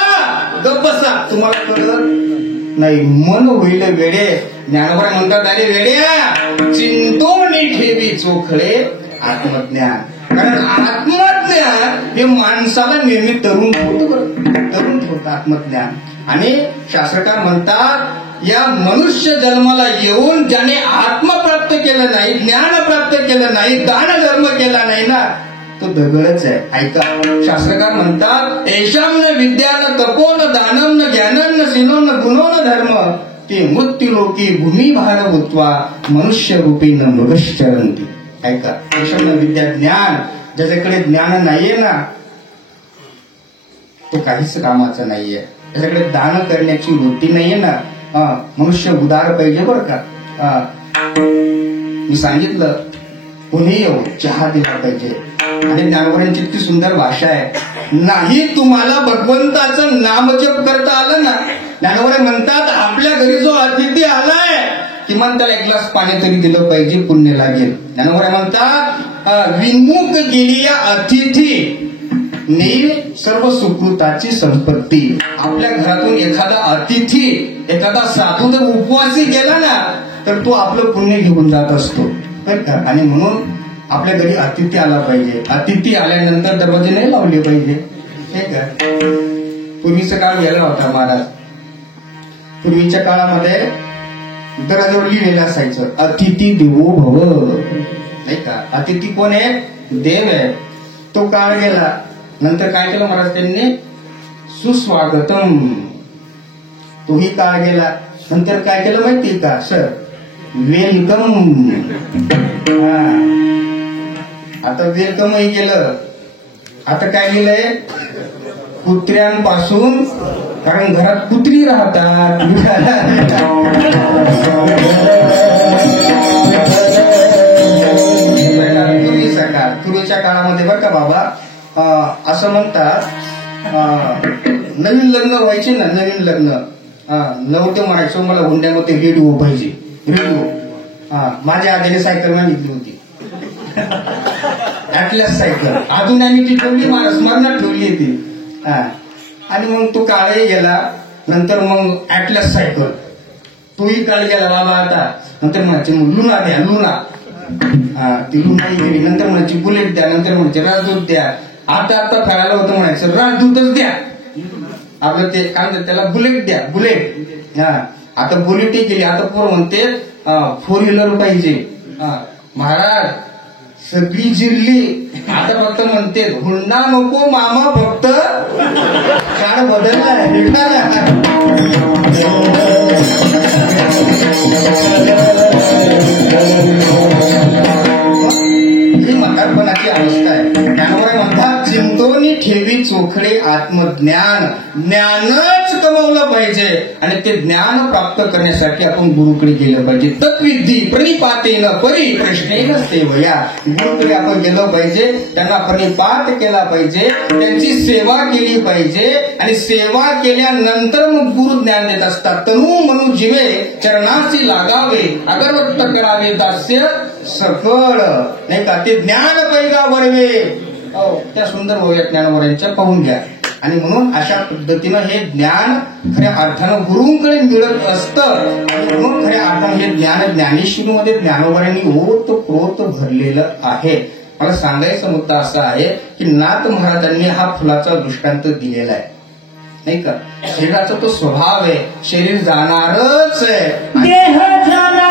गप्प बसा, तुम्हाला कळत नाही. मन होईल वेडे. ज्ञानोबा म्हणतात, अरे वेड्या, चिंतोनी ठेवी चोखळे आत्मज्ञान. कारण आत्मज्ञान हे माणसाला नेहमी तरुण ठेवतं आत्मज्ञान. आणि शास्त्रकार म्हणतात, या मनुष्य जन्माला येऊन ज्याने आत्म प्राप्त केलं नाही, ज्ञान प्राप्त केलं नाही, दान धर्म केला नाही ना, तो दगडच आहे. ऐका, शास्त्रकार म्हणतात, एशाम न विद्या न तपो न दानम न ज्ञानम न सिनो न गुणो न धर्म ते मृत्युलोकी भूमी भार भूत्वा मनुष्य रूपी न मृगश्चरंती. ऐका, एशाम न विद्या ज्ञान, ज्याच्याकडे ज्ञान नाहीये ना, तो काहीच कामाचा नाहीये. त्याच्याकडे दान करण्याची वृत्ती नाहीये ना, मनुष्य उदार पाहिजे बरं का. मी सांगितलं, कोणी येऊ चहा दिला पाहिजे. आणि ज्ञानोबांची इतकी सुंदर भाषा आहे. नाही तुम्हाला भगवंताचं नामजप करता आलं ना, ज्ञानोबा म्हणतात आपल्या घरी जो अतिथी आलाय किमान त्याला 1 ग्लास पाणी तरी दिलं पाहिजे, पुण्य लागेल. ज्ञानोबा म्हणतात विमुख गेली या अतिथी नेईल सर्व सुकृताची संपत्ती. आपल्या घरातून एखादा अतिथी, एखादा साधू जर उपवासी गेला ना तर तो आपलं पुण्य घेऊन जात असतो, बरं का. आणि म्हणून आपल्या घरी अतिथी आला पाहिजे. अतिथी आल्यानंतर दरवाजे नाही लावले पाहिजे, ठीक आहे. पूर्वीचा काळ गेला होता महाराज. पूर्वीच्या काळामध्ये दरवाजावर लिहिलेलं असायचं अतिथी देवो भव, नाही का. अतिथी कोण आहे? देव आहे. तो काळ गेला. नंतर काय केलं महाराज त्यांनी? सुस्वागतम. तोही काळ गेला. नंतर काय केलं माहिती का सर? वेलकम. आता वेलकमही केलं. आता काय केलंय? कुत्र्यांपासून, कारण घरात कुत्री राहतात. पूर्वीच्या काळामध्ये बरं का बाबा, असं म्हणतात नवीन लग्न व्हायचे ना, नवीन लग्न नव्हते म्हणायचं मला हुंड्यामध्ये रेडिओ पाहिजे, रेडिओ. माझ्या आधीने सायकल मागितली होती, ॲटलस सायकल. अजून आम्ही ती ठेवली, मला स्मरणात ठेवली ती. आणि मग तो काळही गेला. नंतर मग ॲटलस सायकल, तोही काळ गेला बाबा. आता नंतर म्हणायचे लुना द्या, लुना. ती लुनाही गेली. नंतर म्हणायची बुलेट द्या. नंतर म्हणायचे राजदूत द्या. आता खेळायला होतं म्हणायचं राजदूतच द्या. आपलं ते काय म्हणतात त्याला, बुलेट द्या, बुलेट. आता बुलेटही गेली. आता पोर म्हणते 4 व्हीलर पाहिजे. महाराज सगळी जिरली. आता फक्त म्हणते हुंडा नको मामा, फक्त काळ बदलला. ही म्हातारपणाची अवस्था आहे. त्यामुळे म्हणतात चिंतोनी ठेवी चोखडे आत्मज्ञान. ज्ञानच कमवलं पाहिजे आणि ते ज्ञान प्राप्त करण्यासाठी आपण गुरुकडे गेलं पाहिजे. तत्विधी प्रणिपातेन परी प्रश्नेन सेवया. गुरुकडे आपण गेलं पाहिजे, त्यांना प्रणिपात केला पाहिजे, त्यांची सेवा केली पाहिजे. आणि सेवा केल्यानंतर मग गुरु ज्ञान देत असतात. तनु मनु जीवे चरणाची लागावे, अगरवत्त करावे दास्य सकळ, नाही का. ते ज्ञान पैगा वरवे. त्या सुंदर ओव्या ज्ञानवरांच्या पाहून घ्या. आणि म्हणून अशा पद्धतीनं हे ज्ञान खऱ्या अर्थानं गुरुंकडे मिळत असतं. आणि म्हणून खऱ्या अर्थानं हे ज्ञान ज्ञानेश्वरीमध्ये ज्ञानोबरांनी ओतप्रोत भरलेलं आहे. मला सांगायचा मुद्दा असा आहे की नाथ महाराजांनी हा फुलाचा दृष्टांत दिलेला आहे, नाही का. शरीराचा तो स्वभाव आहे, शरीर जाणारच आहे. देह जाणार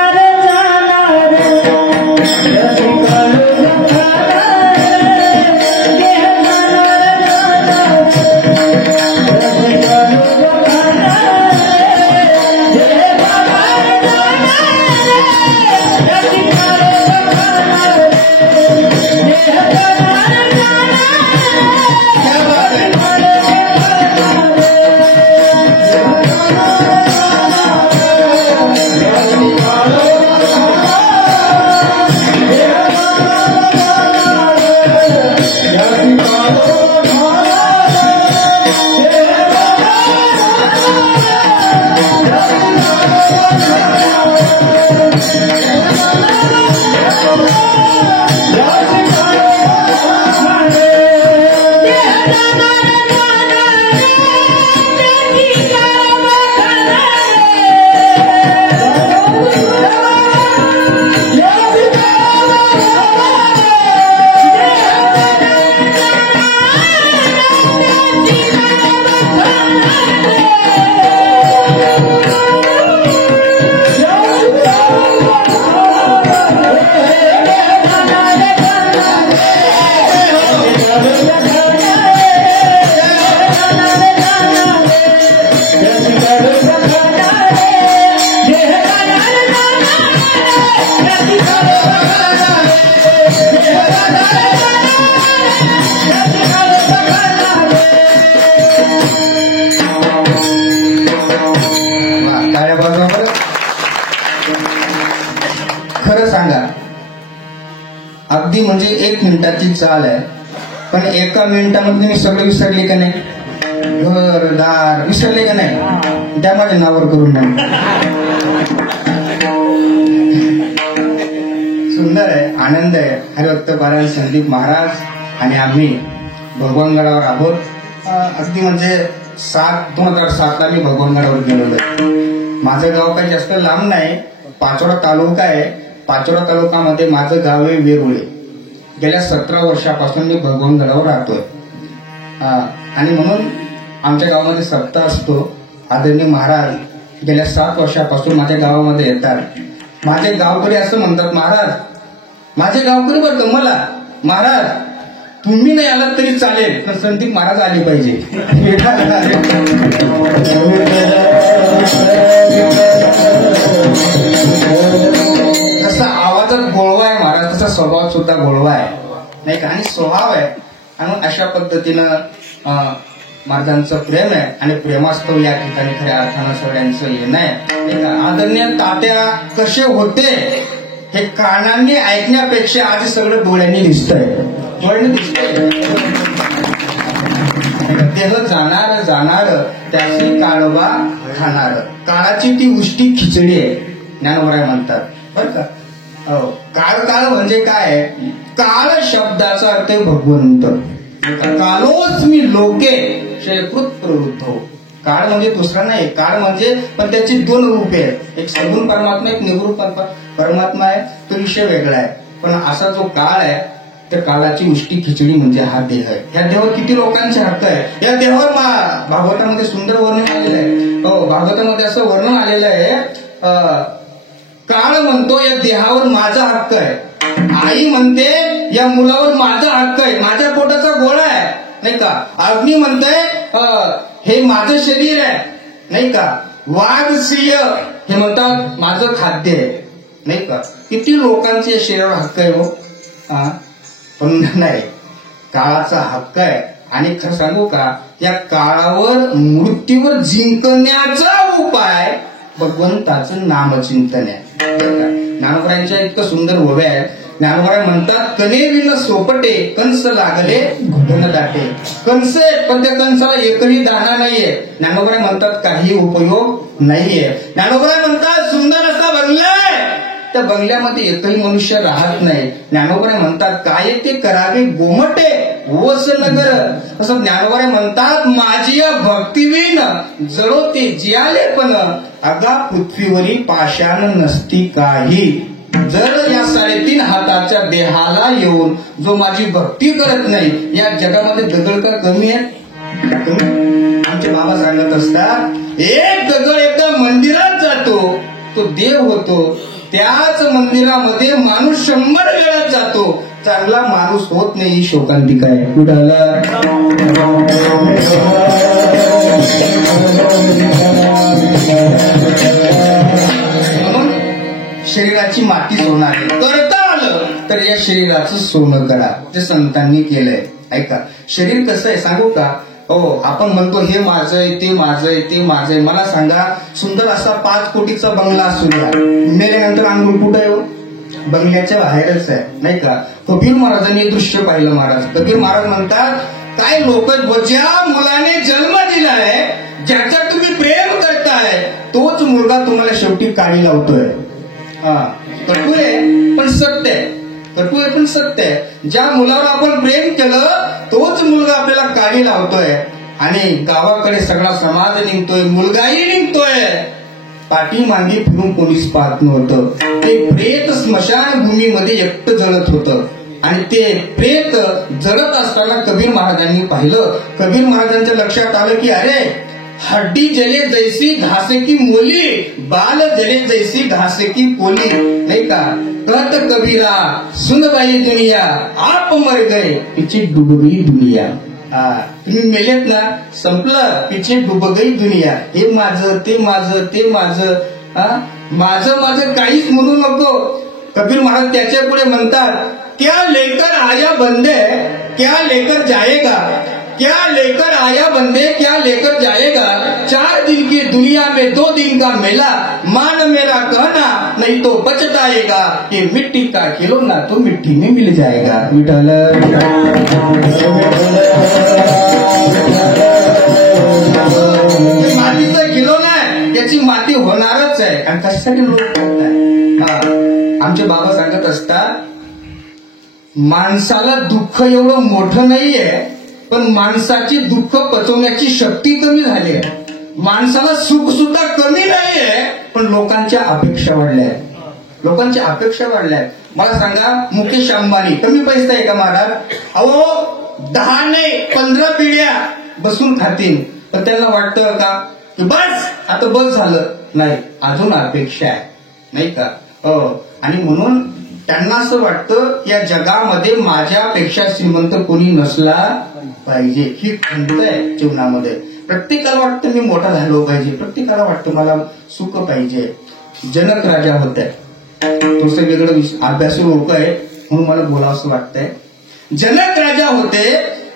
खरं सांगा, अगदी म्हणजे 1 मिनिटाची चाल आहे. पण एका मिनिटामध्ये तुम्ही सगळं विसरले का नाही? घरदार विसरले का नाही? त्या माझ्या नावावर करून नाही. सुंदर आहे, आनंद आहे. हरिभक्त पारायण संदीप महाराज आणि आम्ही भगवानगडावर आहोत. अगदी म्हणजे 2007 मी भगवानगडावर गेलेलो आहे. माझं गाव काही जास्त लांब नाही, पाचोरा तालुका आहे. पाचोरा तालुक्यामध्ये माझं गाव आहे वेरुळे. गेल्या 17 वर्षापासून मी भगवानगडावर राहतोय. आणि म्हणून आमच्या गावामध्ये सप्ताह असतो. आदरणीय महाराज गेल्या 7 वर्षापासून माझ्या गावामध्ये येतात. माझे गावकरी असं म्हणतात, महाराज माझे गावकरी बरं मला महाराज तुम्ही नाही आलात तरी चालेल, पण संदीप महाराज आले पाहिजे. तसा आवाजात गोळवा आहे महाराज, तसा स्वभाव सुद्धा गोळवा आहे नाही का, आणि स्वभाव आहे. आणि अशा पद्धतीनं महाराजांचं प्रेम आहे आणि प्रेमास्तव या ठिकाणी खऱ्या अर्थानं सगळ्यांचं येणं आहे. आदरणीय तात्या कसे होते हे कानांनी ऐकण्यापेक्षा आज सगळं डोळ्यांनी दिसतंय. देह जाणार जाणार त्याची काळवा खाणार. काळाची ती उष्टी खिचडी आहे ज्ञानोबराय म्हणतात बरं का. काळ काळ म्हणजे काय? काळ शब्दाचा अर्थ आहे भगवंत. कालोच मी लोके शेकृत प्रवृत्त हो. काळ म्हणजे दुसरा नाही, काळ म्हणजे पण त्याची 2 रूपे आहेत. एक सगुण परमात्मा, एक निर्गुण परमात्मा आहे. तो विषय वेगळा आहे. पण असा जो काळ आहे त्या काळाची उष्टी खिचडी म्हणजे हा देह आहे. या देहावर किती लोकांचे हक्क आहे. या देहावर भागवतामध्ये सुंदर वर्णन आलेलं आहे. भागवतामध्ये असं वर्णन आलेलं आहे, काळ म्हणतो या देहावर माझा हक्क आहे. आई म्हणते या मुलावर माझा हक्क आहे, माझ्या पोटाचा गोळा आहे नाही का. अग्नी म्हणते हे माझं शरीर आहे नाही का. वाघ सिंह हे म्हणतात माझं खाद्य आहे नाही का. किती लोकांचे शरीरावर हक्क आहे हो. पण नाही, काळाचा हक्क आहे. आणि खरं सांगू का, या काळावर मृत्यूवर जिंकण्याचा उपाय भगवंताचं नामचिंतन आहे. ज्ञानोबरायांच्या इतकं सुंदर ओव्या आहे. ज्ञानोबराय म्हणतात, कने विन सोपटे कंस लागले घुटन दाटे. कंस पण त्या कंसाला एकही दाणा नाहीये. ज्ञानोबराय म्हणतात काही उपयोग नाहीये. ज्ञानोबराय म्हणतात सुंदर असा बंगला आहे, त्या बंगल्यामध्ये एकही मनुष्य राहत नाही. ज्ञानोबराय म्हणतात काय ते करावे गोमटे ओस नगर. असं ज्ञानोबराय म्हणतात माझी भक्तिवीन जळो ते जियाले पण अगा पृथ्वीवरील पाषाण नसती काही. जर या 3.5 हाताच्या देहाला येऊन जो माझी भक्ती करत नाही, या जगामध्ये दगड का कमी आहे? आमचे बाबा सांगत असतात, एक दगड एका मंदिरात जातो तो देव होतो, त्याच मंदिरामध्ये माणूस 100 वेळा जातो, चांगला माणूस होत नाही. ही शोकांतिका आहे. म्हणून शरीराची माती सोनं आहे. करता आलं तर या शरीराचं सोनं करा. ते संतांनी केलंय. ऐका, शरीर कसं आहे सांगू का. हो, आपण म्हणतो हे माझंय ते माझंय ते माझंय. मला सांगा, सुंदर असा 5 कोटीचा बंगला असू द्या, मेल्यानंतर अंघोळ कुठं आहे हो? बंगल्याच्या बाहेरच आहे नाही का. कबीर महाराजांनी दृश्य पाहिलं. महाराज कबीर महाराज म्हणतात, काय लोक ज्या मुलाने जन्म दिलाय, ज्याच्या तुम्ही प्रेम करताय, तोच मुलगा तुम्हाला शेवटी काळी लावतोय. कटू आहे पण सत्य आहे. कटू आहे पण सत्य आहे. ज्या मुलावर आपण प्रेम केलं तोच मुलगा आपल्याला काळी लावतोय. आणि गावाकडे सगळा समाज निघतोय, मुलगाही निघतोय. पाठी मांगी फिरून कोणीच पाहत नव्हतं. ते प्रेत स्मशान भूमीमध्ये एकटं जळत होतं. आणि ते प्रेत जळत असताना कबीर महाराजांनी पाहिलं. कबीर महाराजांच्या लक्षात आलं की अरे, हड्डी जले जैसी घासे की मोली, बाल जले जैसी घासे की पोली नाही का. कहत कबीरा सुन बाई दुनिया, आप मर गए पीछे डूब गई दुनिया. तुम्ही मेलेत ना, संपलं, पीछे डूब गई दुनिया. हे माझं ते माझं ते माझं, माझं माझं काहीच म्हणू नको. कबीर महाराज त्याच्या पुढे म्हणतात, क्या लेकर आया बंदे क्या लेकर जाएगा. क्या लेकर आया बंदे क्या लेकर जाएगा, 4 दिन की दुनिया में 2 दिन का मेला, मान मेरा कहना नहीं तो पछताएगा, ये मिट्टी का खिलौना तो मिट्टी में मिल जाएगा. विठ्ठल मातीचा खिलौना आहे, त्याची माती होणारच आहे. आणि कशासाठी लोक करताय? आमचे बाबा सांगत असतात, माणसाला दुःख एवढं मोठं नाहीये, पण माणसाची दुःख पचवण्याची शक्ती कमी झाली आहे. माणसाला सुख सुद्धा कमी नाहीये, पण लोकांच्या अपेक्षा वाढल्या आहेत. लोकांच्या अपेक्षा वाढल्या आहेत. मला सांगा, मुकेश अंबानी कमी पैसा आहे का महाराज? अहो 10 नाही 15 पिढ्या बसून खातील, तर त्यांना वाटतं का की बस आता बस झालं? नाही, अजून अपेक्षा आहे, नाही का? आणि म्हणून त्यांना असं वाटतं या जगामध्ये माझ्यापेक्षा श्रीमंत कोणी नसला पाहिजे. ही खंत आहे जीवनामध्ये. प्रत्येकाला वाटतं मी मोठा झालो पाहिजे, प्रत्येकाला वाटतं मला सुख पाहिजे. जनक राजा होते, थोडस वेगळं अभ्यासू लोक आहे म्हणून मला बोलावंसं वाटतंय. जनक राजा होते.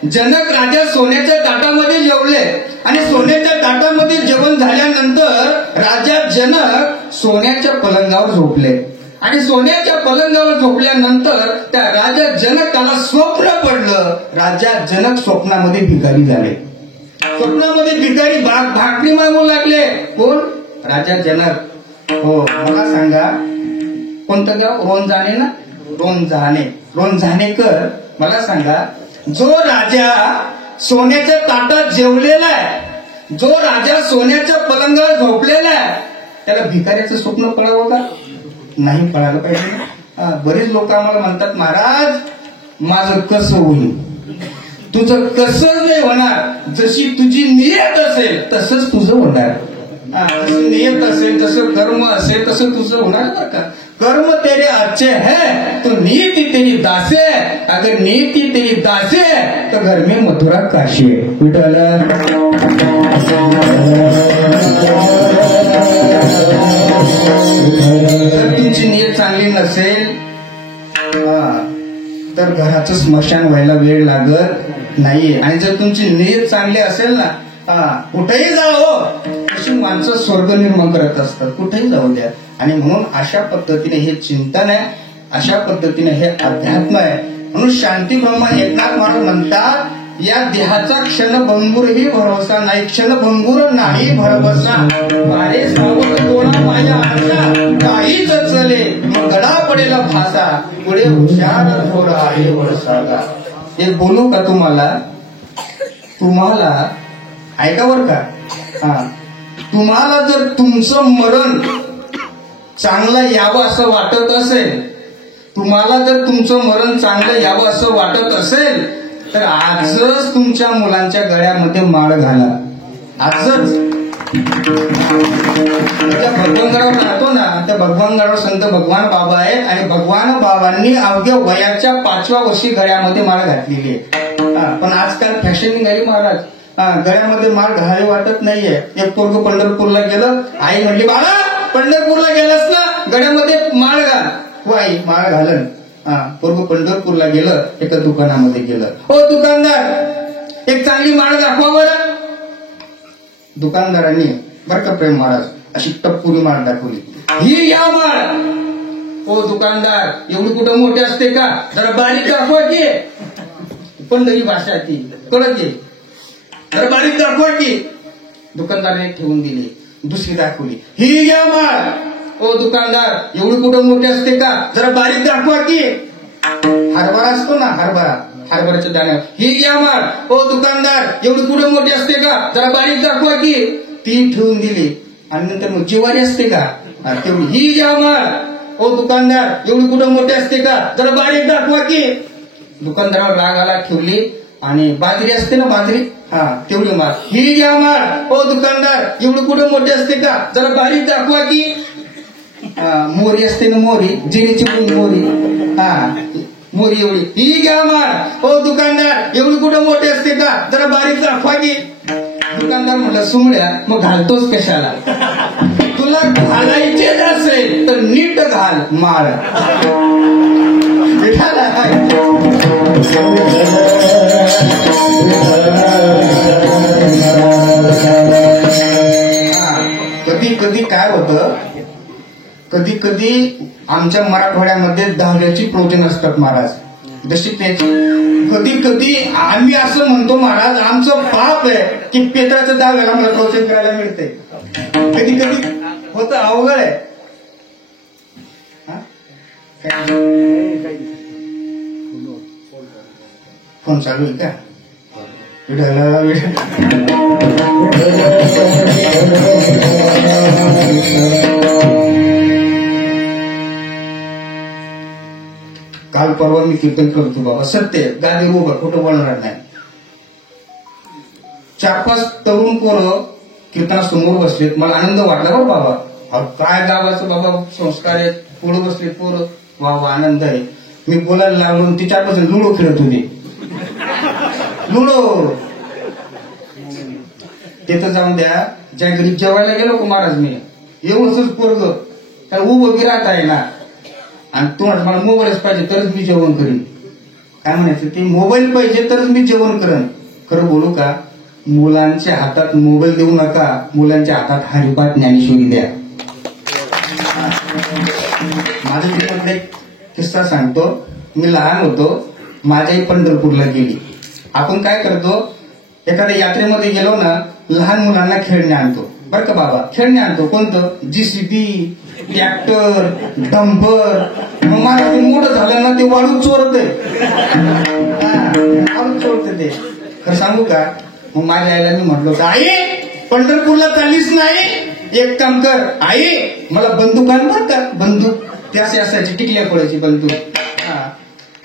जनक राजा सोन्याच्या ताटामध्ये जेवले आणि सोन्याच्या ताटामध्ये जेवण झाल्यानंतर राजा जनक सोन्याच्या पलंगावर झोपले. आणि सोन्याच्या पलंगावर झोपल्यानंतर त्या राजा जनकाला स्वप्न पडलं. राजा जनक स्वप्नामध्ये भिकारी झाले. स्वप्नामध्ये भिकारी भाकरी मागू लागले. कोण? राजा जनक. हो, मला सांगा कोणतं गाव? रोंजाणे ना? रोंजाणेकर. मला सांगा, जो राजा सोन्याच्या ताटात जेवलेला आहे, जो राजा सोन्याच्या पलंगावर झोपलेला आहे, त्याला भिकाऱ्याचं स्वप्न पडावं का? नाही पडायला पाहिजे. बरेच लोक आम्हाला म्हणतात, महाराज माझं कसं होईल? तुझं कसं नाही होणार. जशी तुझी नियत असेल तसंच तुझं होणार. जसं नियत असेल, जसं कर्म असेल तसं तुझं होणार बरं का. कर्म तेरे अच्छे है तो नियति तेरी दासे है, अगर नियति तेरी दासे है तो घर में मथुरा काशी है. विठ्ठल जर तुमची नियत चांगली नसेल तर घराचं स्मशान व्हायला वेळ लागत नाहीये. आणि जर तुमची नियत चांगली असेल ना, कुठेही जाओ, अशी माणसं स्वर्ग निर्माण करत असतात. कुठेही जाऊ द्या. आणि म्हणून अशा पद्धतीने हे चिंतन आहे, अशा पद्धतीने हे अध्यात्म आहे. म्हणून शांती ब्रह्मा एकनाथ महाराज म्हणतात, या देहाचा क्षणभंगूरही भरोसा नाही, क्षणभंगूर नाही भरवसा, मारे सावध तोडा माझ्या आशा, काहीच चले मग गडा पडेल फासा, पुढे हुशार थोडा आहे वळसागा. हे बोलू का तुम्हाला? ऐकावर का? तुम्हाला जर तुमचं मरण चांगलं यावं असं वाटत असेल, तुम्हाला जर तुमचं मरण चांगलं यावं असं वाटत असेल, तर आजच तुमच्या मुलांच्या गळ्यामध्ये माळ घाला. आजच. त्या भगवानगडावर राहतो ना, त्या भगवानगडावर संत भगवान बाबा आहेत आणि भगवान बाबांनी अवघ्या वयाच्या 5व्या वर्षी गळ्यामध्ये माळ घातलेली आहे. पण आजकाल फॅशन निघाली महाराज, गळ्यामध्ये माळ घालावी वाटत नाहीये. एक पोरग पंढरपूरला गेलं, आई म्हणली बाळा पंढरपूरला गेलास ना, गळ्यामध्ये माळ घाल. हो आई माळ घालन. पोरग पंढरपूरला गेलं, एका दुकानामध्ये गेलं. ओ दुकानदार, एक चांगली माळ दाखवा बरं. दुकानदारांनी बरं का प्रेम महाराज अशी टप्पुरी माळ दाखवली. ही या माळ. ओ दुकानदार, एवढी कुठं मोठी असते का? जरा बारीक दाखवा की. पंढरी भाषा ती कळत ये, जरा बारीक दाखवा की. दुकानदाराने ठेवून दिली. दुसरी दाखवली. ही घ्या माळ. ओ दुकानदार, एवढी कुठं मोठी असते का? जरा बारीक दाखवा की. हरभरा असतो ना, हरभऱ्याच्या दाण्यावर. ही घ्या माळ. ओ दुकानदार, एवढी कुठं मोठी असते का? जरा बारीक दाखवा की. ती ठेवून दिली. आणि नंतर मग जिवारी असते का? तेवढी. ही घ्या माळ. ओ दुकानदार, एवढी कुठं मोठी असते का? जरा बारीक दाखवा की. दुकानदारावर राग आला, ठेवली. आणि बाजरी असते ना, बाजरी, तेवढी माळ. ही घ्या माळ. ओ दुकानदार, एवढी कुठं मोठी असते का? जरा बारीक दाखवा की. मोरी असते ना, मोरी, जिरीची मोरी, मोरी एवढी. ही घ्या माळ. ओ दुकानदार, एवढी कुठं मोठी असते का? जरा बारीक दाखवा की. दुकानदार म्हटलं सुमड्या, मग घालतोस कशाला? तुला घालायचेच असेल तर नीट घाल माळ. कधी कधी काय होतं, कधी कधी आमच्या मराठवाड्यामध्ये दहाव्याची प्रोटीन असतात महाराज. जशी त्याची कधी कधी आम्ही असं म्हणतो महाराज आमचं पाप आहे की पेत्राचं दहाव्याला मला प्रोटीन करायला मिळते. कधी कधी होतं, अवघड आहे. फोन चालू आहे का? काल परवा मी कीर्तन करतो बाबा, सत्य गादी उभं, खोटं बोलणार नाही. 4-5 तरुण पोरं कीर्तनासमोर बसलेत. मला आनंद वाटला बरं बाबा. काय गावाचं बाबा संस्कार आहेत. पुढे बसले पोरं, वा आनंद आहे. मी बोलायला लागलो, ती 4-5 लुडो खेळत होते. लुडो तिथं जाऊन द्या. ज्या घरी जेवायला गेलो को महाराज मी, एवढंच पोरग त्या उभं गिरात आहे ना, आणि तुम्हाला मला मोबाईलच पाहिजे तरच मी जेवण करीन. काय म्हणायचं, ते मोबाईल पाहिजे तरच मी जेवण करेन. खरं बोलू का, मुलांच्या हातात मोबाईल देऊ नका, मुलांच्या हातात हरिपाठ ज्ञानेश्वरी द्या. माझ्या तिकडे एक किस्सा सांगतो. मी लहान होतो, माझ्याही पंढरपूरला गेली. आपण काय करतो, एखाद्या यात्रेमध्ये गेलो ना, लहान मुलांना खेळणे आणतो बरं का बाबा. खेळणे आणतो कोणतं, जीसीबी, ट्रॅक्टर, डंपर. मग मला ते मोठं झालं ना, ते वाळूच चोरते, वाळूच चोरते ते. खरं सांगू का, मग माझ्या आईला मी म्हटलं होतं, आई पंढरपूरला चाललीच नाही, एक काम कर आई, मला बंदूक आण बरं का. बंदूक ते असे असायची, टिकल्या खोळ्याची बंदूक.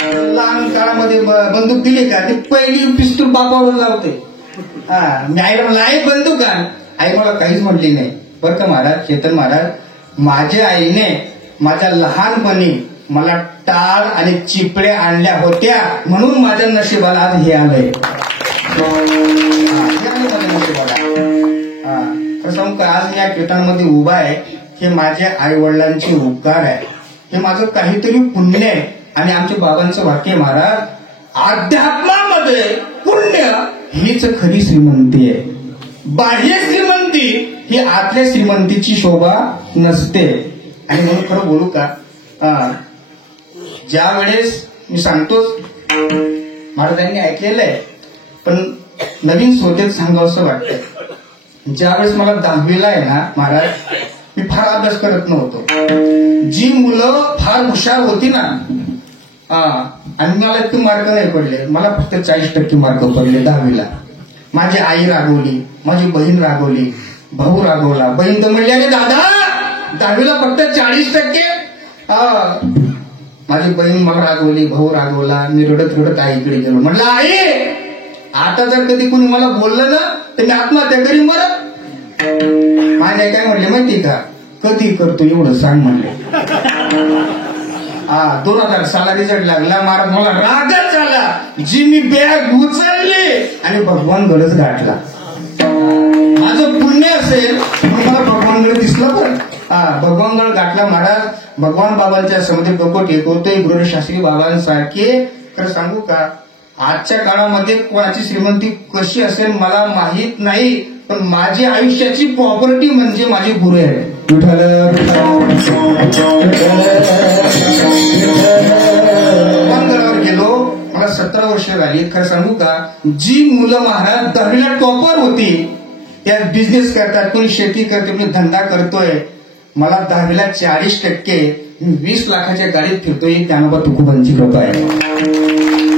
लहान काळामध्ये बंदूक दिली का, ती पहिली पिस्तूल बापावर लावते. मी आईला म्हणलं, आई बंदूक आण. आई मला काहीच म्हटली नाही बरं का महाराज. चेतन महाराज, माझ्या आईने माझ्या लहानपणी मला टाळ आणि चिपळ्या आणल्या होत्या, म्हणून माझ्या नशिबाला आज हे आलंय. माझ्या नशिबाला खरं सांगू का, आज या कीर्तनामध्ये उभा आहे, हे माझ्या आई वडिलांचे उपकार आहे, हे माझं काहीतरी पुण्य आहे. आणि आमच्या बाबांचं वाक्य महाराज, अध्यात्मामध्ये पुण्य हीच खरी श्रीमंती आहे. बाह्य श्रीमंती ही आतल्या श्रीमंतीची शोभा नसते. आणि म्हणून खरं बोलू का, ज्या वेळेस मी सांगतोच, महाराजांनी ऐकलेलं आहे, पण नवीन श्रोतेत सांगावं असं वाटतं. ज्यावेळेस मला 10वीला आहे ना महाराज, मी फार अभ्यास करत नव्हतो. जी मुलं फार हुशार होती ना, आणि मला इतके मार्क नाही पडले, मला फक्त 40% मार्क पडले 10वीला. माझी आई रागवली, माझी बहीण रागवली, भाऊ रागवला. बहीण तर म्हणली, अरे दादा 10वीला फक्त 40%. माझी बहीण मला रागवली, भाऊ रागवला. मी रडत रडत आईकडे गेलो. म्हटलं, आई आता जर कधी कुणी मला बोललं ना, तर मी आत्महत्या करीन बरं. माझ्या काय म्हणले माहिती का, कधी करतो एवढं सांग म्हणले. 2000 साला रिझल्ट लागला महाराज, मला रागच आला. जी मी बॅग उचलली आणि भगवानगडच गाठला. माझं पुण्य असेल म्हणून मला भगवानगड दिसलं. पण भगवानगड गाठला महाराज. भगवान बाबांच्या समोर डोकं टेकवतोय, गुरुशास्त्री बाबांसारखे. खरं सांगू का, आजच्या काळामध्ये कोणाची श्रीमंती कशी असेल मला माहित नाही, पण माझी आयुष्याची प्रॉपर्टी म्हणजे माझे गुरु आहे. मंगळावर गेलो, मला 17 वर्ष झाली. खरं सांगू का, जी मुलं महाराज 10वीला टॉपर होती, त्या बिझनेस करतात, कोणी शेती करते, कोणी धंदा करतोय. मला 10वीला 40%, 20 लाखाच्या गाडीत फिरतोय. ज्ञानोबा तुकोबांची कृपा आहे.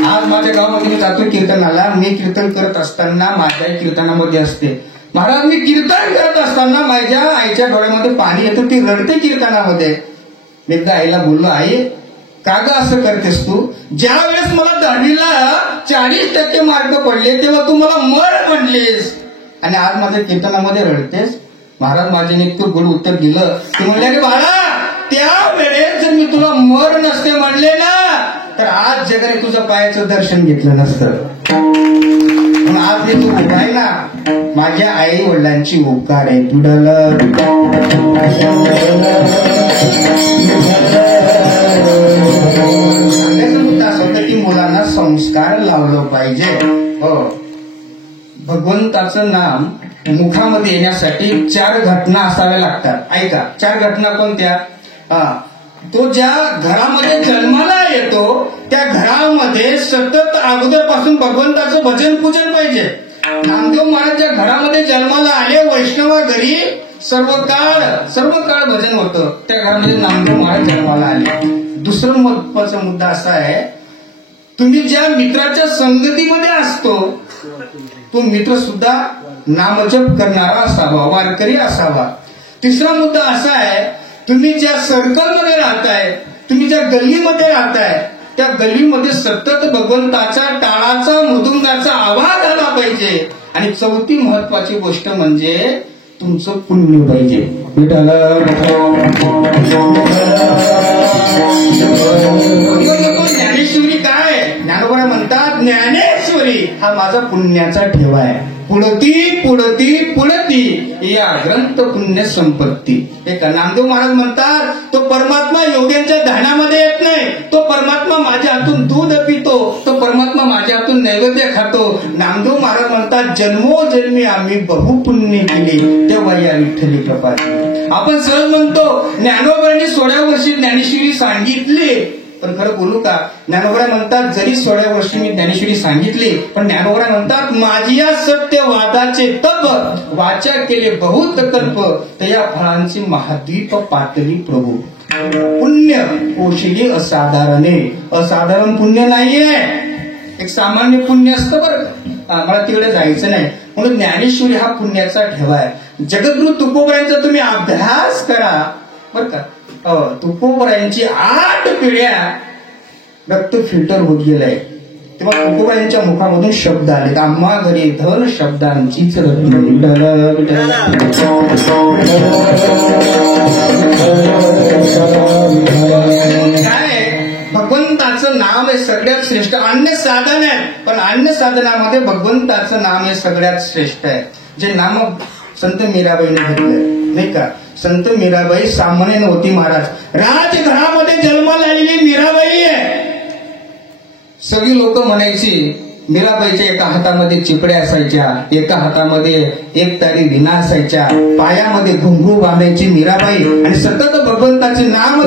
आज माझ्या गावामध्ये मी जातो कीर्तनाला. मी कीर्तन करत असताना माझ्या कीर्तनामध्ये असते महाराज. मी कीर्तन करत असताना माझ्या आईच्या डोळ्यामध्ये पाणी येतं, ती रडते कीर्तनामध्ये. मी एकदा आईला बोललो, आई का ग असं करतेस तू? ज्या वेळेस मला 10वीला 40% मार्क पडले तेव्हा तू मला मर म्हणलीस, आणि आज माझ्या कीर्तनामध्ये रडतेस. महाराज माझ्याने इतकं गोड उत्तर दिलं. ते म्हणले, अरे बाळा त्यावेळेस जर मी तुला मर नसते म्हणले ना, तर आज जगाने तुझं पायाचं दर्शन घेतलं नसतं. आज मी तू उभा आहे ना, माझ्या आई वडिलांची उपकार आहे. सांगायचं मुद्दा असं होतं की मुलांना संस्कार संस्कार लावलं पाहिजे. हो, भगवंताचं नाम मुखामध्ये येण्यासाठी 4 घटना असाव्या लागतात. ऐका, 4 घटना कोणत्या? तो ज्या घरामध्ये जन्माला येतो त्या घरामध्ये सतत अगोदरपासून भगवंताचं भजन पूजन पाहिजे. नामदेव महाराज ज्या घरामध्ये जन्माला आले, वैष्णवा घरी सर्व काळ भजन होतं, त्या घरामध्ये नामदेव महाराज जन्माला आले. दुसरं महत्वाचा मुद्दा असा आहे, तुम्ही ज्या मित्राच्या संगतीमध्ये असतो तो मित्र सुद्धा नामजप करणारा असावा, वारकरी असावा. तिसरा मुद्दा असा आहे, तुम्ही ज्या सर्कलमध्ये राहताय, तुम्ही ज्या गल्लीमध्ये राहताय, त्या गल्लीमध्ये सतत भगवंताचा टाळाचा मृदुंगाचा आवाज आला पाहिजे. आणि चौथी महत्वाची गोष्ट म्हणजे तुमचं पुण्य पाहिजे. ज्ञानेश्वरी काय? ज्ञानोबा म्हणतात, ज्ञानेश्वरी हा माझा पुण्याचा ठेवा आहे. पुढती या ग्रंथ पुण्य संपत्ती. एका नामदेव महाराज म्हणतात, तो परमात्मा योग्यांच्या ध्यानामध्ये येत नाही, तो परमात्मा माझ्या हातून दूध पितो, तो परमात्मा माझ्या हातून नैवेद्य खातो. नामदेव महाराज म्हणतात, जन्मोजन्मी आम्ही बहुपुण्य केले तेव्हा या विठ्ठली कृपा. आपण सहज म्हणतो ज्ञानोबांनी 16व्या वर्षी ज्ञानेश्वरी सांगितली, पण खरं बोलू का? ज्ञानोबा म्हणतात, जरी 16व्या वर्षी मी ज्ञानेश्वरी सांगितली, पण ज्ञानोबा म्हणतात, माझी या सत्यवादाचे तप वाचा केले बहुत कल्प, त्या फळांची महाद्वीप पातळी प्रभू. पुण्य पोषिली असाधारण पुण्य नाहीये, एक सामान्य पुण्य असतं बरं का. मला तिकडे जायचं नाही, म्हणून ज्ञानेश्वरी हा पुण्याचा ठेवा आहे. जगद्गुरु तुकोबरायांचा तुम्ही अभ्यास करा बरं का. तुकोबरायांची 8 पिढ्या रक्त फिल्टर होत गेलंय, तेव्हा तुकोबरायांच्या मुखामधून शब्द आले, आम्हा घरी धन शब्दांचीच काय? भगवंताचं नाम हे सगळ्यात श्रेष्ठ. अन्य साधन आहे, पण अन्य साधनामध्ये भगवंताचं नाम हे सगळ्यात श्रेष्ठ आहे. जे नाम संत मीराबाईने घेतलंय नाही का. संत मीराबाई सामान्य नव्हती महाराज, राजघरामध्ये जन्माला आलेली मीराबाई आहे. सगळी लोक म्हणायची मीराबाईच्या एका हातामध्ये चिपड्या असायच्या, एका हातामध्ये एक तारी विणा असायच्या, पायामध्ये घुंगरू बांधायची मीराबाई आणि सतत भगवंताचे नाम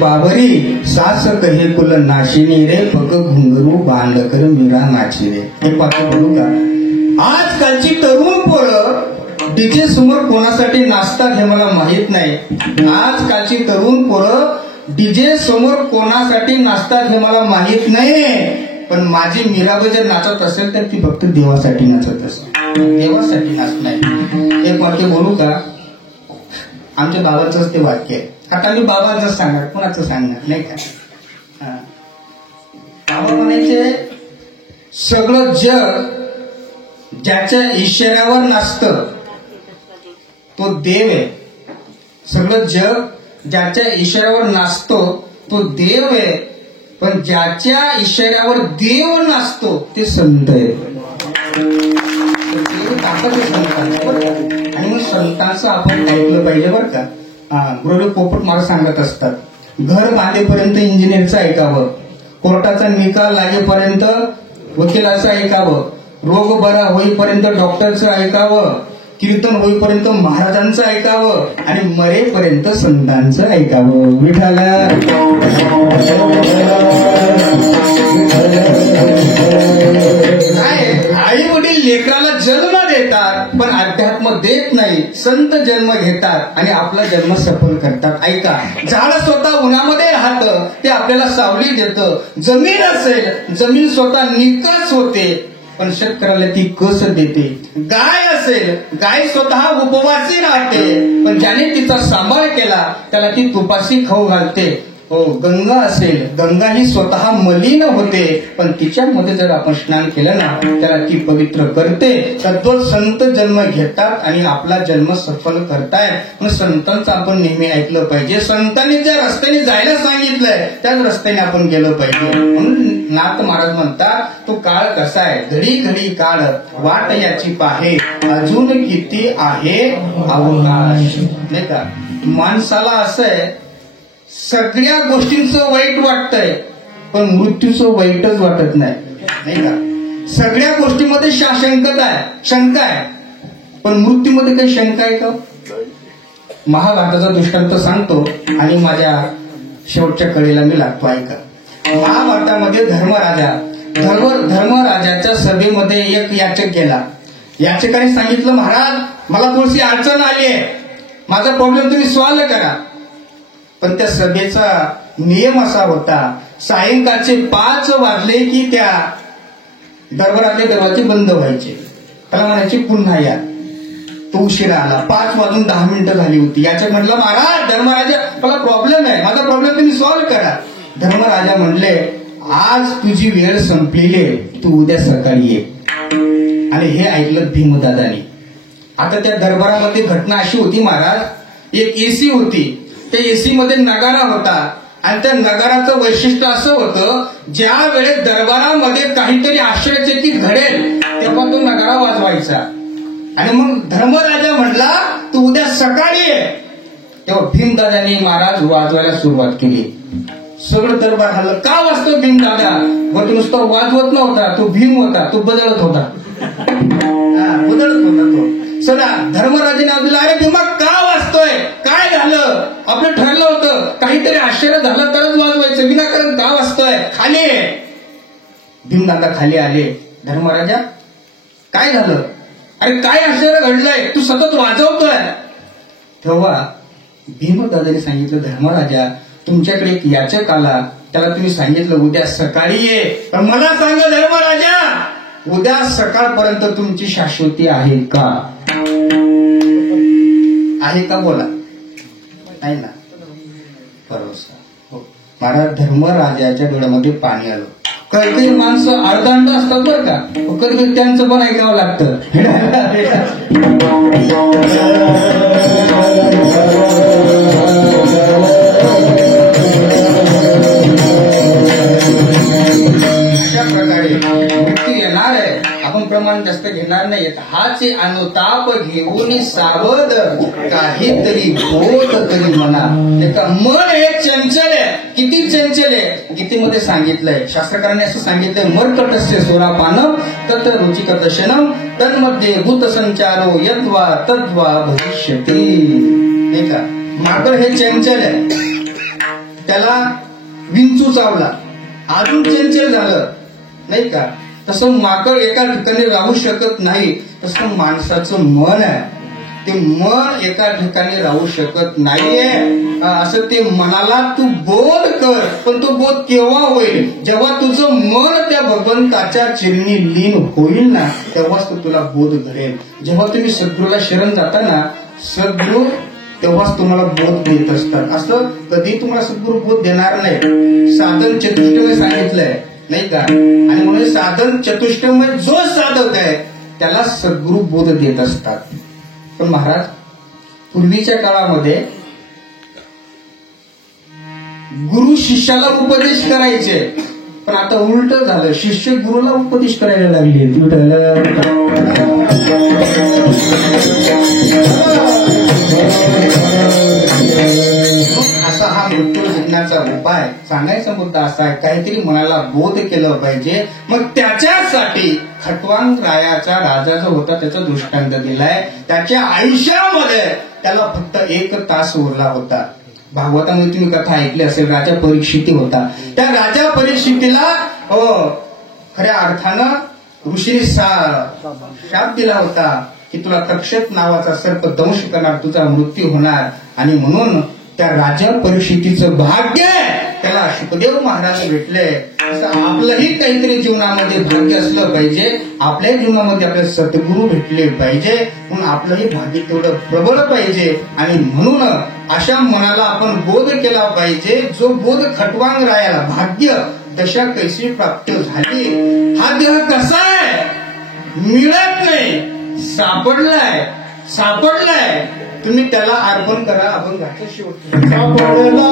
बाबरी सास कहे कुल नाशिनी रे पग घुंगरू बांध कर मीरा नाची रे. हे पात्र बोलू का? आजकालची तरुण पोरं डीजे समोर कोणासाठी नाचतात हे मला माहित नाही. आजकालची तरुण पोरं डीजे समोर कोणासाठी नाचतात हे मला माहित नाही, पण माझी मीराबाई जर नाचत असेल तर ती फक्त देवासाठी नाचत असेल, देवासाठी नाचणार. एक वाक्य बोलू का? आमच्या बाबांचंच ते वाक्य आहे. आता मी बाबांच सांगणार, कोणाचं सांगणार नाही का. बाबा म्हणायचे, सगळं जग ज्याच्या इशाऱ्यावर नाचतं तो देव आहे. सगळं जग ज्याच्या इशाऱ्यावर नाचतो तो देव आहे. पण ज्याच्या इशाऱ्यावर देव नाचतो ते संत आहे. ताकद आहे संतांची. आणि मग संतांचं आपण ऐकलं पाहिजे बरं का. गुरुदेव पोपट मला सांगत असतात, घर बांधेपर्यंत इंजिनियरचं ऐकावं, कोर्टाचा निकाल लागेपर्यंत वकिलाचं ऐकावं, रोग बरा होईपर्यंत डॉक्टरचं ऐकावं, कीर्तन होईपर्यंत महाराजांचं ऐकावं आणि मरेपर्यंत संतांचं ऐकावं. विठाला आई वडील लेकराला जन्म देतात पण अध्यात्म देत नाही. संत जन्म घेतात आणि आपला जन्म सफल करतात. ऐका, झाड स्वतः उन्हामध्ये राहतं, ते आपल्याला सावली देतं. जमीन असेल, जमीन स्वतः निकस होते पण शेतकऱ्याला ती कस देते. गाय असेल, गाय स्वतः उपवासी राहते पण ज्याने तिचा सांभाळ केला त्याला ती तुपाशी खाऊ घालते. हो, गंगा असेल, गंगा ही स्वतः मलिन होते पण तिच्यामध्ये जर आपण स्नान केलं ना त्याला ती पवित्र करते. तद्वत संत जन्म घेतात आणि आपला जन्म सफल करतायत. मग संतांचं आपण नेहमी ऐकलं पाहिजे. संतांनी ज्या रस्त्याने जायला सांगितलंय त्याच रस्त्याने आपण गेलं पाहिजे. म्हणून नाथ महाराज म्हणतात, तो काळ कसा आहे, घडी घडी काळ वाट याची पाहे, अजून किती आहे अवकाश. नाही का, माणसाला असं आहे सगळ्या गोष्टींचं वाईट वाटतंय पण मृत्यूचं वाईटच वाटत नाही. नाही का, सगळ्या गोष्टीमध्ये शंका आहे पण मृत्यूमध्ये काही शंका आहे का. महाभारताचा दृष्टांत सांगतो आणि माझ्या शेवटच्या कडेला मी लागतो. ऐका, महाभारतामध्ये धर्मराजाच्या सभेमध्ये एक याचक गेला. याचकाने सांगितलं, महाराज मला थोडीशी अडचण आली आहे, माझा प्रॉब्लेम तुम्ही सॉल्व्ह करा. पण त्या सभेचा नियम असा होता, सायंकाळचे 5 वाजले की त्या दरबारातले दरवाजे बंद व्हायचे. त्याला म्हणायचे पुन्हा या. तो उशिरा आला, 5 वाजून 10 मिनिटं झाली होती. याच्या म्हटलं, महाराज धर्मराजा मला प्रॉब्लेम आहे, माझा प्रॉब्लेम तुम्ही सॉल्व्ह करा. धर्मराजा म्हणले, आज तुझी वेळ संपलेली आहे, तू उद्या सकाळी ये. आणि हे ऐकलं भीमदादानी. आता त्या दरबारामध्ये घटना अशी होती महाराज, एक एसी होती, त्या एसी मध्ये नगारा होता आणि त्या नगाराचं वैशिष्ट्य असं होतं, ज्या वेळेस दरबारामध्ये काहीतरी आश्चर्यचकित घडेल तेव्हा तो नगारा वाजवायचा. आणि मग धर्मराजा म्हणला, तू उद्या सकाळी ये. तेव्हा भीमदादानी महाराज वाजवायला सुरुवात केली. सगळं दरबार हल्लं. का वाजतो भीमदादा? तो नुसतं वाजवत नव्हता, तो भीम होता, तो बदलत होता. तो सदा धर्मराजाने दिला, अरे भीमा का वाजतोय, काय झालं, आपलं ठरलं होतं काहीतरी आश्चर्य झालं तरच वाजवायचं, विनाकारण का वाजतोय, खाली ये. भीमदादा खाली आले. धर्मराजा काय झालं, अरे काय आश्चर्य घडलंय, तू सतत वाजवतोय. तेव्हा भीमदादाने सांगितलं, धर्मराजा तुमच्याकडे एक याचक आला, त्याला तुम्ही सांगितलं उद्या सकाळी ये. पण मला सांगा धर्मराजा, उद्या सकाळपर्यंत तुमची शाश्वती आहे का? आहे का बोला. नाही ना, भरोसा. हो, महाराज धर्मराजाच्या डोळ्यामध्ये पाणी आलं. काही माणसं अर्धांड असतात बरं का, कधी त्यांचं पण ऐकावं लागतं. अशा प्रकारे मुक्ती येणार आहे. आपण प्रमाण जास्त घेणार नाहीत. हाचे अनुताप घेऊन सावध, काहीतरी होत तरी म्हणा. मन हे चंचल आहे. किती चंचल आहे, गीतेमध्ये सांगितलंय, शास्त्रकारांनी असं सांगितलंय, मर्कटस्य सोरापानम तत् रुचिकदशनम तन्मध्ये भूत संचारो यद्वा तद्वा भविष्यति. नाही का, माकड हे चंचल आहे, त्याला विंचू चावला अजून चंचल झालं. नाही का, तसं माकड एका ठिकाणी राहू शकत नाही, तसं माणसाचं मन आहे, ते मन एका ठिकाणी राहू शकत नाहीये. असं ते मनाला तू बोध कर, पण तो बोध केव्हा होईल, जेव्हा तुझं मन त्या भगवंताच्या चिरणी लीन होईल ना, तेव्हाच तो तुला बोध घडेल. जेव्हा तुम्ही सद्गुरूला शरण जाता ना, सद्गुरू तेव्हाच तुम्हाला बोध देत असतात. असं कधी तुम्हाला सद्गुरू बोध देणार नाही. साधन चतुष्टय सांगितलंय, नाही का, आणि म्हणून साधन चतुष्टय जो साधक आहे त्याला सद्गुरू बोध देत असतात. पण महाराज पूर्वीच्या काळामध्ये गुरु शिष्याला उपदेश करायचे, पण आता उलट झालं, शिष्य गुरुला उपदेश करायला लागले. असा हा मृत्यू जिंकण्याचा उपाय. सांगायचा मुद्दा असा आहे, काहीतरी मनाला बोध केलं पाहिजे. मग त्याच्यासाठी खटवांग रायाचा राजा जो होता त्याचा दृष्टांत दिलाय. त्याच्या आयुष्यामध्ये त्याला फक्त 1 तास उरला होता. भागवतामध्ये तुम्ही कथा ऐकली असेल, राजा परीक्षिती होता. त्या राजा परीक्षितीला खऱ्या अर्थानं ऋषीने शाप दिला होता की तुला तक्षक नावाचा सर्प दंश करणार, तुझा मृत्यू होणार. आणि म्हणून त्या राजा परीक्षितीचं भाग्य त्याला शुकदेव महाराज भेटले. आपलंही काहीतरी जीवनामध्ये भाग्य असलं पाहिजे, आपल्या जीवनामध्ये आपले सद्गुरू भेटले पाहिजे, म्हणून आपलंही भाग्य तेवढं प्रबळ पाहिजे. आणि म्हणून अशा मनाला आपण बोध केला पाहिजे, जो बोध खटवांग रायाला भाग्य दशा कैसी प्राप्त झाली. हा देह कसा आहे, मिळत नाही, सापडलाय. तुम्ही त्याला अर्पण करा. अभंगाचं शेवट. सापडला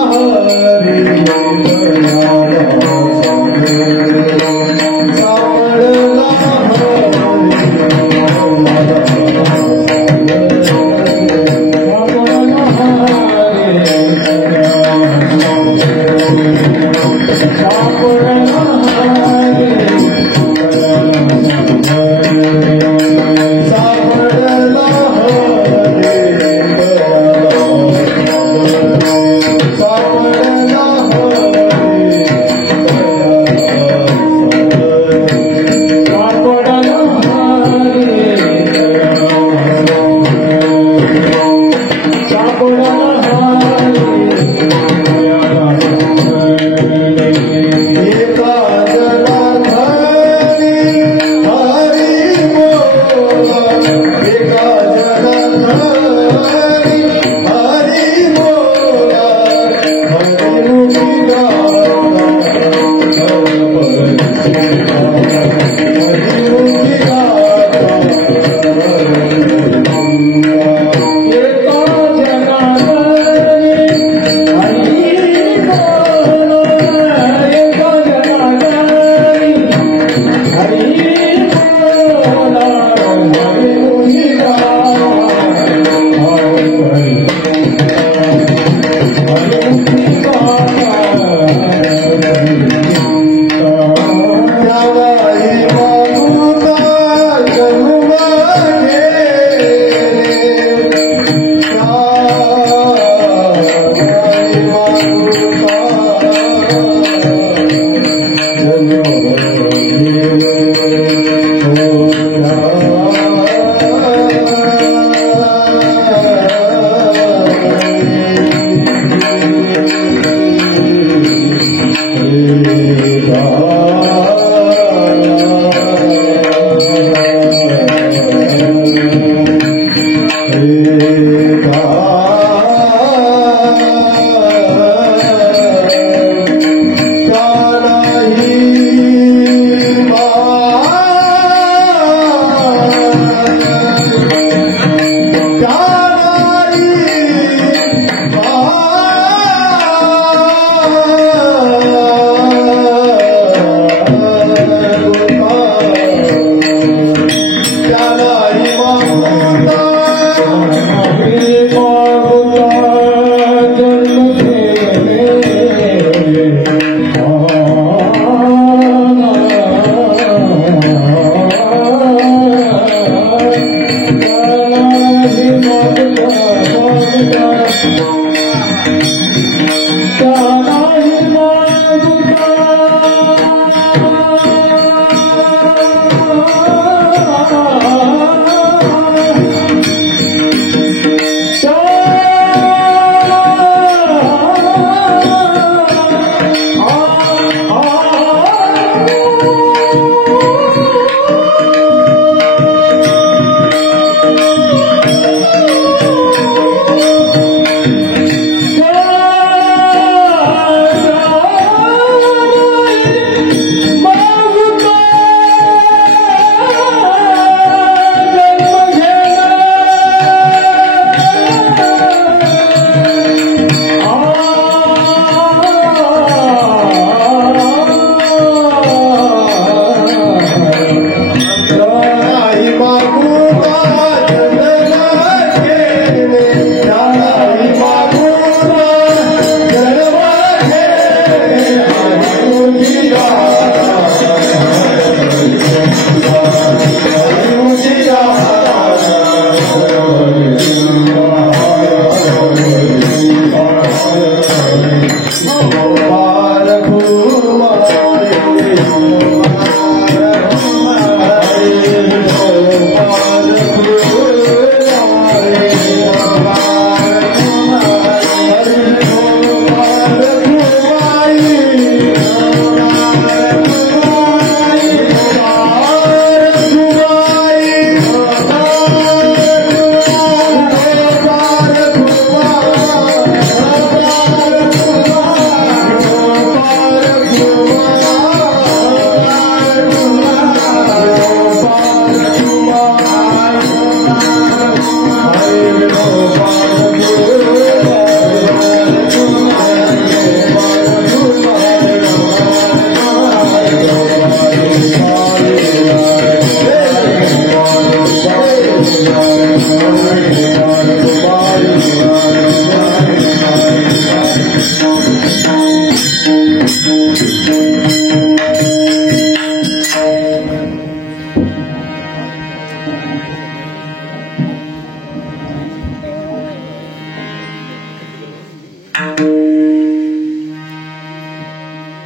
एका जला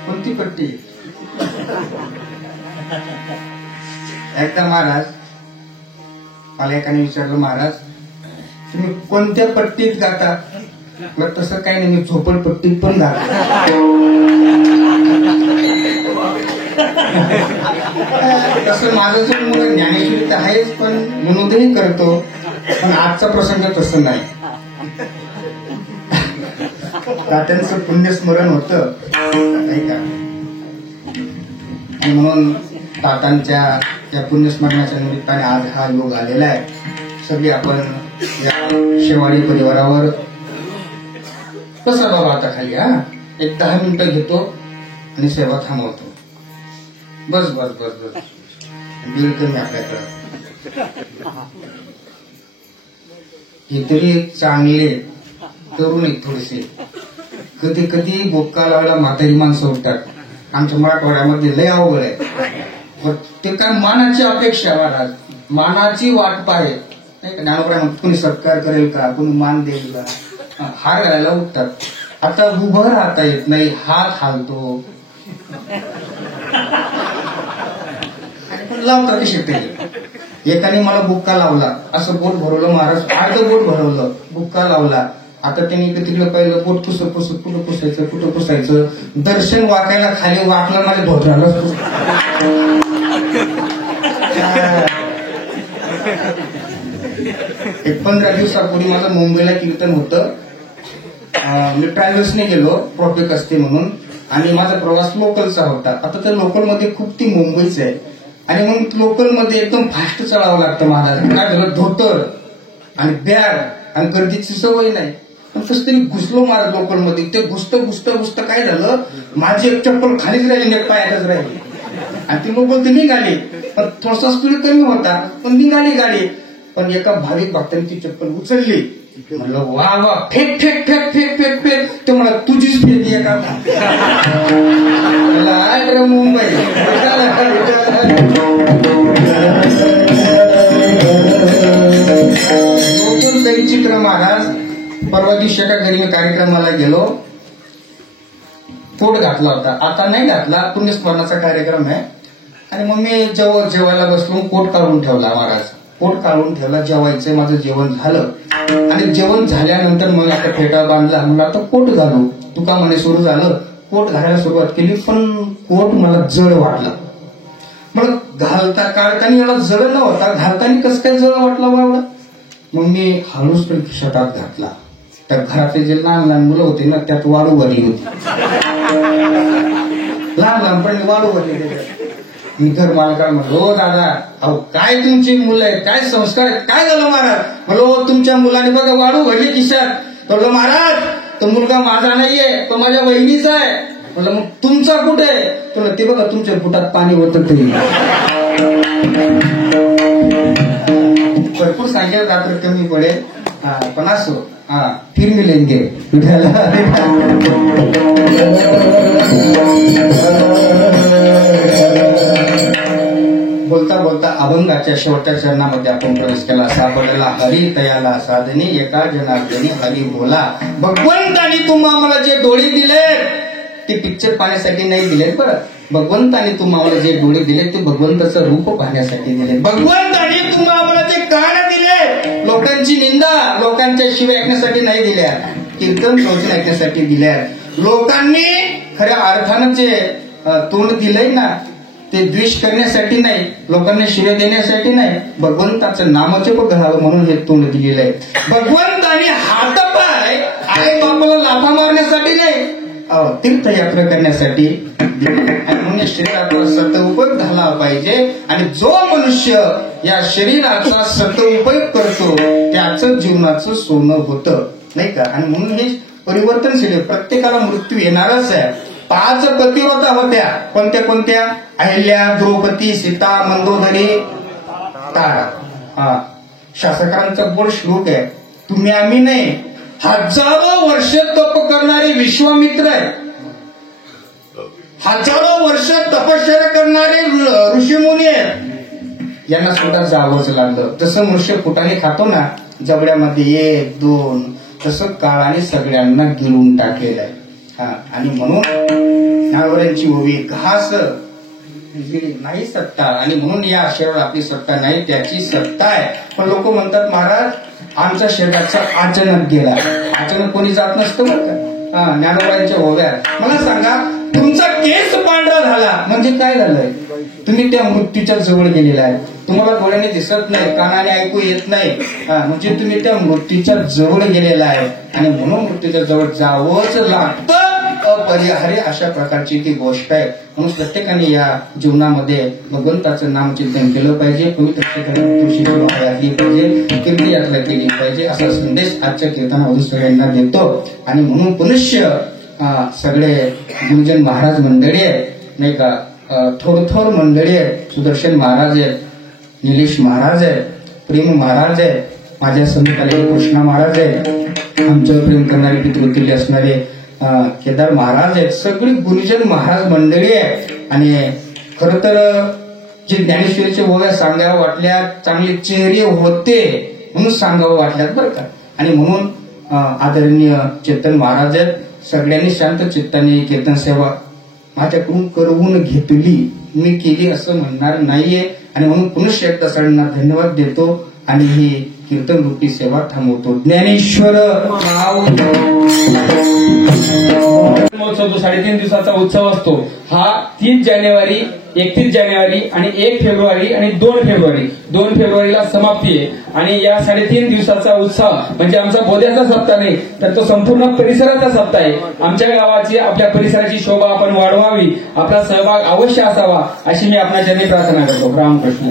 कोणती पट्टी? एकदा महाराज मला एकाने विचारलं, महाराज तुम्ही कोणत्या पट्टीत गाता? मग तसं काही नाही, मी झोपडपट्टीत पण गातो. तसं माझं जो मुलं ज्ञानेश्वरी तर आहेच, पण विनोदही करतो. पण आजचा प्रसंग तसं नाही. तात्यांचं पुण्यस्मरण होतं नाही का, म्हणून तात्यांच्या या पुण्यस्मरणाच्या निमित्ताने आज हा योग आलेला आहे. सगळे आपण या शेवाळी परिवारावर कसा बाबा आता खाली एक 10 मिनिटं घेतो आणि सेवा थांबवतो. बस बस बस बस, वेळ कमी आपल्याकडे. हे तरी चांगले तरुण आहेत थोडेसे. कधी कधी बोक्का लावायला म्हातारी माणसं उठतात. आमच्या मराठवाड्यामध्ये लय अवघड आहे. ते काय मानाची अपेक्षा, महाराज मानाची वाट पाहे नाही का. ज्ञानोबा कुणी सत्कार करेल का, कुणी मान देईल का, हार घालायला उठतात. आता उभं राहता येत नाही, हात हालतो. लावतात कशी तरी. एकाने मला बुक्का लावला, असं बोट भरवलं महाराज, अर्ध बोट भरवलं, बुक्का लावला. आता त्यांनी इकडे तिकडे पाहिलं, बोट पुसत पुसत कुठं पुसायचं कुठं पुसायचं. दर्शन वाकायला खाली वाकलं, माझ्या धोत्राला. एक 15 दिवसापूर्वी माझं मुंबईला कीर्तन होतं. मी ट्रॅव्हल्सने गेलो, ट्रॉफिक असते म्हणून, आणि माझा प्रवास लोकलचा होता. आता त्या लोकलमध्ये खूप ती मुंबईच आहे, आणि मग लोकलमध्ये एकदम फास्ट चढावं लागतं महाराज. काय झालं, धोतर आणि बॅग आणि गर्दीची सवय नाही. पण कसं तरी घुसलो महाराज लोकलमध्ये. ते घुसतं काय झालं, माझी एक चप्पल खालीच राहिली, एक पायातच राहिली. आणि ती लोकल ती निघाली, पण थोडासा स्पीड कमी होता, पण निघाली गाडी. पण एका भाविक भक्तांनी ती चप्पल उचलली. म्हणलं वा वा, fake fake fake fake fake fake. ते मला तुझीच फेक आहे का मुंबई. काही चित्र महाराज. परवा दिवशी एका घरी मी कार्यक्रमाला गेलो, पोट घातला होता. आता नाही घातला, पुण्यस्मरणाचा कार्यक्रम आहे. आणि मग मी जेवायला बसलो, पोट काढून ठेवला महाराज. पोट काढून ठेवला, जेवायचं. माझं जेवण झालं, आणि जेवण झाल्यानंतर मग आता फेटा बांधला. म्हणलं आता कोट घालू. तुका म्हणे सुरू झालं, कोट घालायला सुरुवात केली. पण कोट मला जड वाटला. मग काढताना याला जड नव्हता, घालताना कसं काय जड वाटला बाबा. मग मी हळूच पण शटात घातला. तर घरातले जे लहान लहान मुलं होते ना, त्यात वाळू भरली होती. लहान पण वाळू भरली. मी घर मालकाला म्हणलो, हो दादा, अहो काय तुमची मुलं आहेत, काय संस्कार आहेत, काय झालं महाराज. म्हणलो तुमच्या मुलाने बघा वाळू भरली खिशात. म्हणलो महाराज, तो मुलगा माझा नाहीये, तो माझ्या बहिणीचा आहे. म्हणलं मग तुमचा कुठे आहे. तो ते बघा तुमच्या पोटात पाणी होतं तरी. भरपूर सांगेल रात्र कमी पडेल, पण असो, फिर मिलेंगे. बोलता बोलता अभंगाच्या शेवटच्या चरणामध्ये आपण प्रवेश केला. सापडला हरी तयाला साधनी, एका जनार्दनी हरी बोला. भगवंतानी तुम्हा मला जे डोळे दिले ते पिक्चर पाहण्यासाठी नाही दिले बरं. भगवंतानी तुम्हाला जे डोळे दिले ते भगवंताचं रूप पाहण्यासाठी दिले. भगवंतानी तुम्हाला जे कान दिले लोकांची निंदा, लोकांच्या शिव्या ऐकण्यासाठी नाही दिल्या, कीर्तन प्रवचन ऐकण्यासाठी दिल्या. लोकांनी खऱ्या अर्थानं जे तोंड दिलंय ना, ते द्वेष करण्यासाठी नाही, लोकांना शिव्या देण्यासाठी नाही, भगवंताचं नामजप करावं म्हणून हे तोंड दिलेलं आहे. भगवंतानी हातपाय आई बापाला लाथा मारण्यासाठी नाही, तीर्थयात्रा करण्यासाठी. म्हणून या शरीराचा सदुपयोग झाला पाहिजे. आणि जो मनुष्य या शरीराचा सदुपयोग करतो त्याचं जीवनाचं सोनं होतं नाही का. आणि म्हणून हे परिवर्तनशील, प्रत्येकाला मृत्यू येणारच आहे. 5 पतिव्रता होत्या. कोणत्या कोणत्या? अहिल्या, द्रौपदी, सीता, मंदोदरी, तारा. शासकांचा बोल श्लोक आहे, तुम्ही आम्ही नाही, हजारो वर्ष तप करणारे विश्वामित्र आहे. हजारो वर्ष तपश्चर्या करणारे ऋषीमुनी आहेत, यांना सुद्धा जावंच लागलं. जसं मनुष्य फुटाने खातो ना जबड्यामध्ये 1 2, तसं काळाने सगळ्यांना गिळून टाकलेलं आहे. आणि म्हणून नागोऱ्यांची ओवी घास नाही सत्ता, आणि म्हणून या शरीरावर आपली सत्ता नाही, त्याची सत्ता आहे. पण लोक म्हणतात महाराज आमच्या शरीराचा अचानक गेला. अचानक कोणी जात नसतं बरं का. ज्ञानोबांच्या ओव्या मला सांगा, तुमचा केस पांढरा झाला म्हणजे काय झालंय? तुम्ही त्या मृत्यूच्या जवळ गेलेला आहे. तुम्हाला डोळ्याने दिसत नाही, कानाने ऐकू येत नाही, म्हणजे तुम्ही त्या मृत्यूच्या जवळ गेलेला आहे. आणि म्हणून मृत्यूच्या जवळ जावंच लागतं, अपरिहार्य अशा प्रकारची ती गोष्ट आहे. म्हणून प्रत्येकाने या जीवनामध्ये भगवंताचं नामचिंतन केलं पाहिजे, पवित्र तुळशीची माळ घातली पाहिजे, कीर्ती यात्रा केली पाहिजे, असा संदेश आजच्या कीर्तनामधून सगळ्यांना देतो. आणि म्हणून पुनश्य सगळे गुरुजन महाराज मंडळी आहेत नाही का, थोर मंडळी आहेत, सुदर्शन महाराज आहेत, निलेश महाराज आहेत, प्रेम महाराज आहेत, माझ्या समीप आलेले कृष्णा महाराज आहेत, आमच्यावर प्रेम करणारे पितृतुल्य असणारे केदार महाराज आहेत, सगळी गुरुजन महाराज मंडळी आहे. आणि खर तर जे ज्ञानेश्वरीचे ओव्या सांगाव्या वाटल्या, चांगले चेहरे होते म्हणून सांगावं वाटल्यात बरं का. आणि म्हणून आदरणीय चेतन महाराज आहेत, सगळ्यांनी शांत चित्ताने कीर्तन सेवा माझ्याकडून करवून घेतली, मी केली असं म्हणणार नाहीये. आणि म्हणून पुनश्च एकदा सगळ्यांना धन्यवाद देतो आणि ही कीर्तन रूपी सेवा थांबवतो. ज्ञानेश्वर महोत्सव जो 3.5 दिवसाचा उत्सव असतो, हा 30 जानेवारी, 31 जानेवारी आणि 1 फेब्रुवारी आणि 2 फेब्रुवारी 2 फेब्रुवारीला समाप्ती आहे. आणि या 3.5 दिवसाचा उत्सव म्हणजे आमचा बोध्याचा सप्ताह नाही, तर तो संपूर्ण परिसराचा सप्ताह आहे. आमच्या गावाची, आपल्या परिसराची शोभा आपण वाढवावी, आपला सहभाग अवश्य असावा अशी मी आपल्या चरणी प्रार्थना करतो. रामकृष्ण.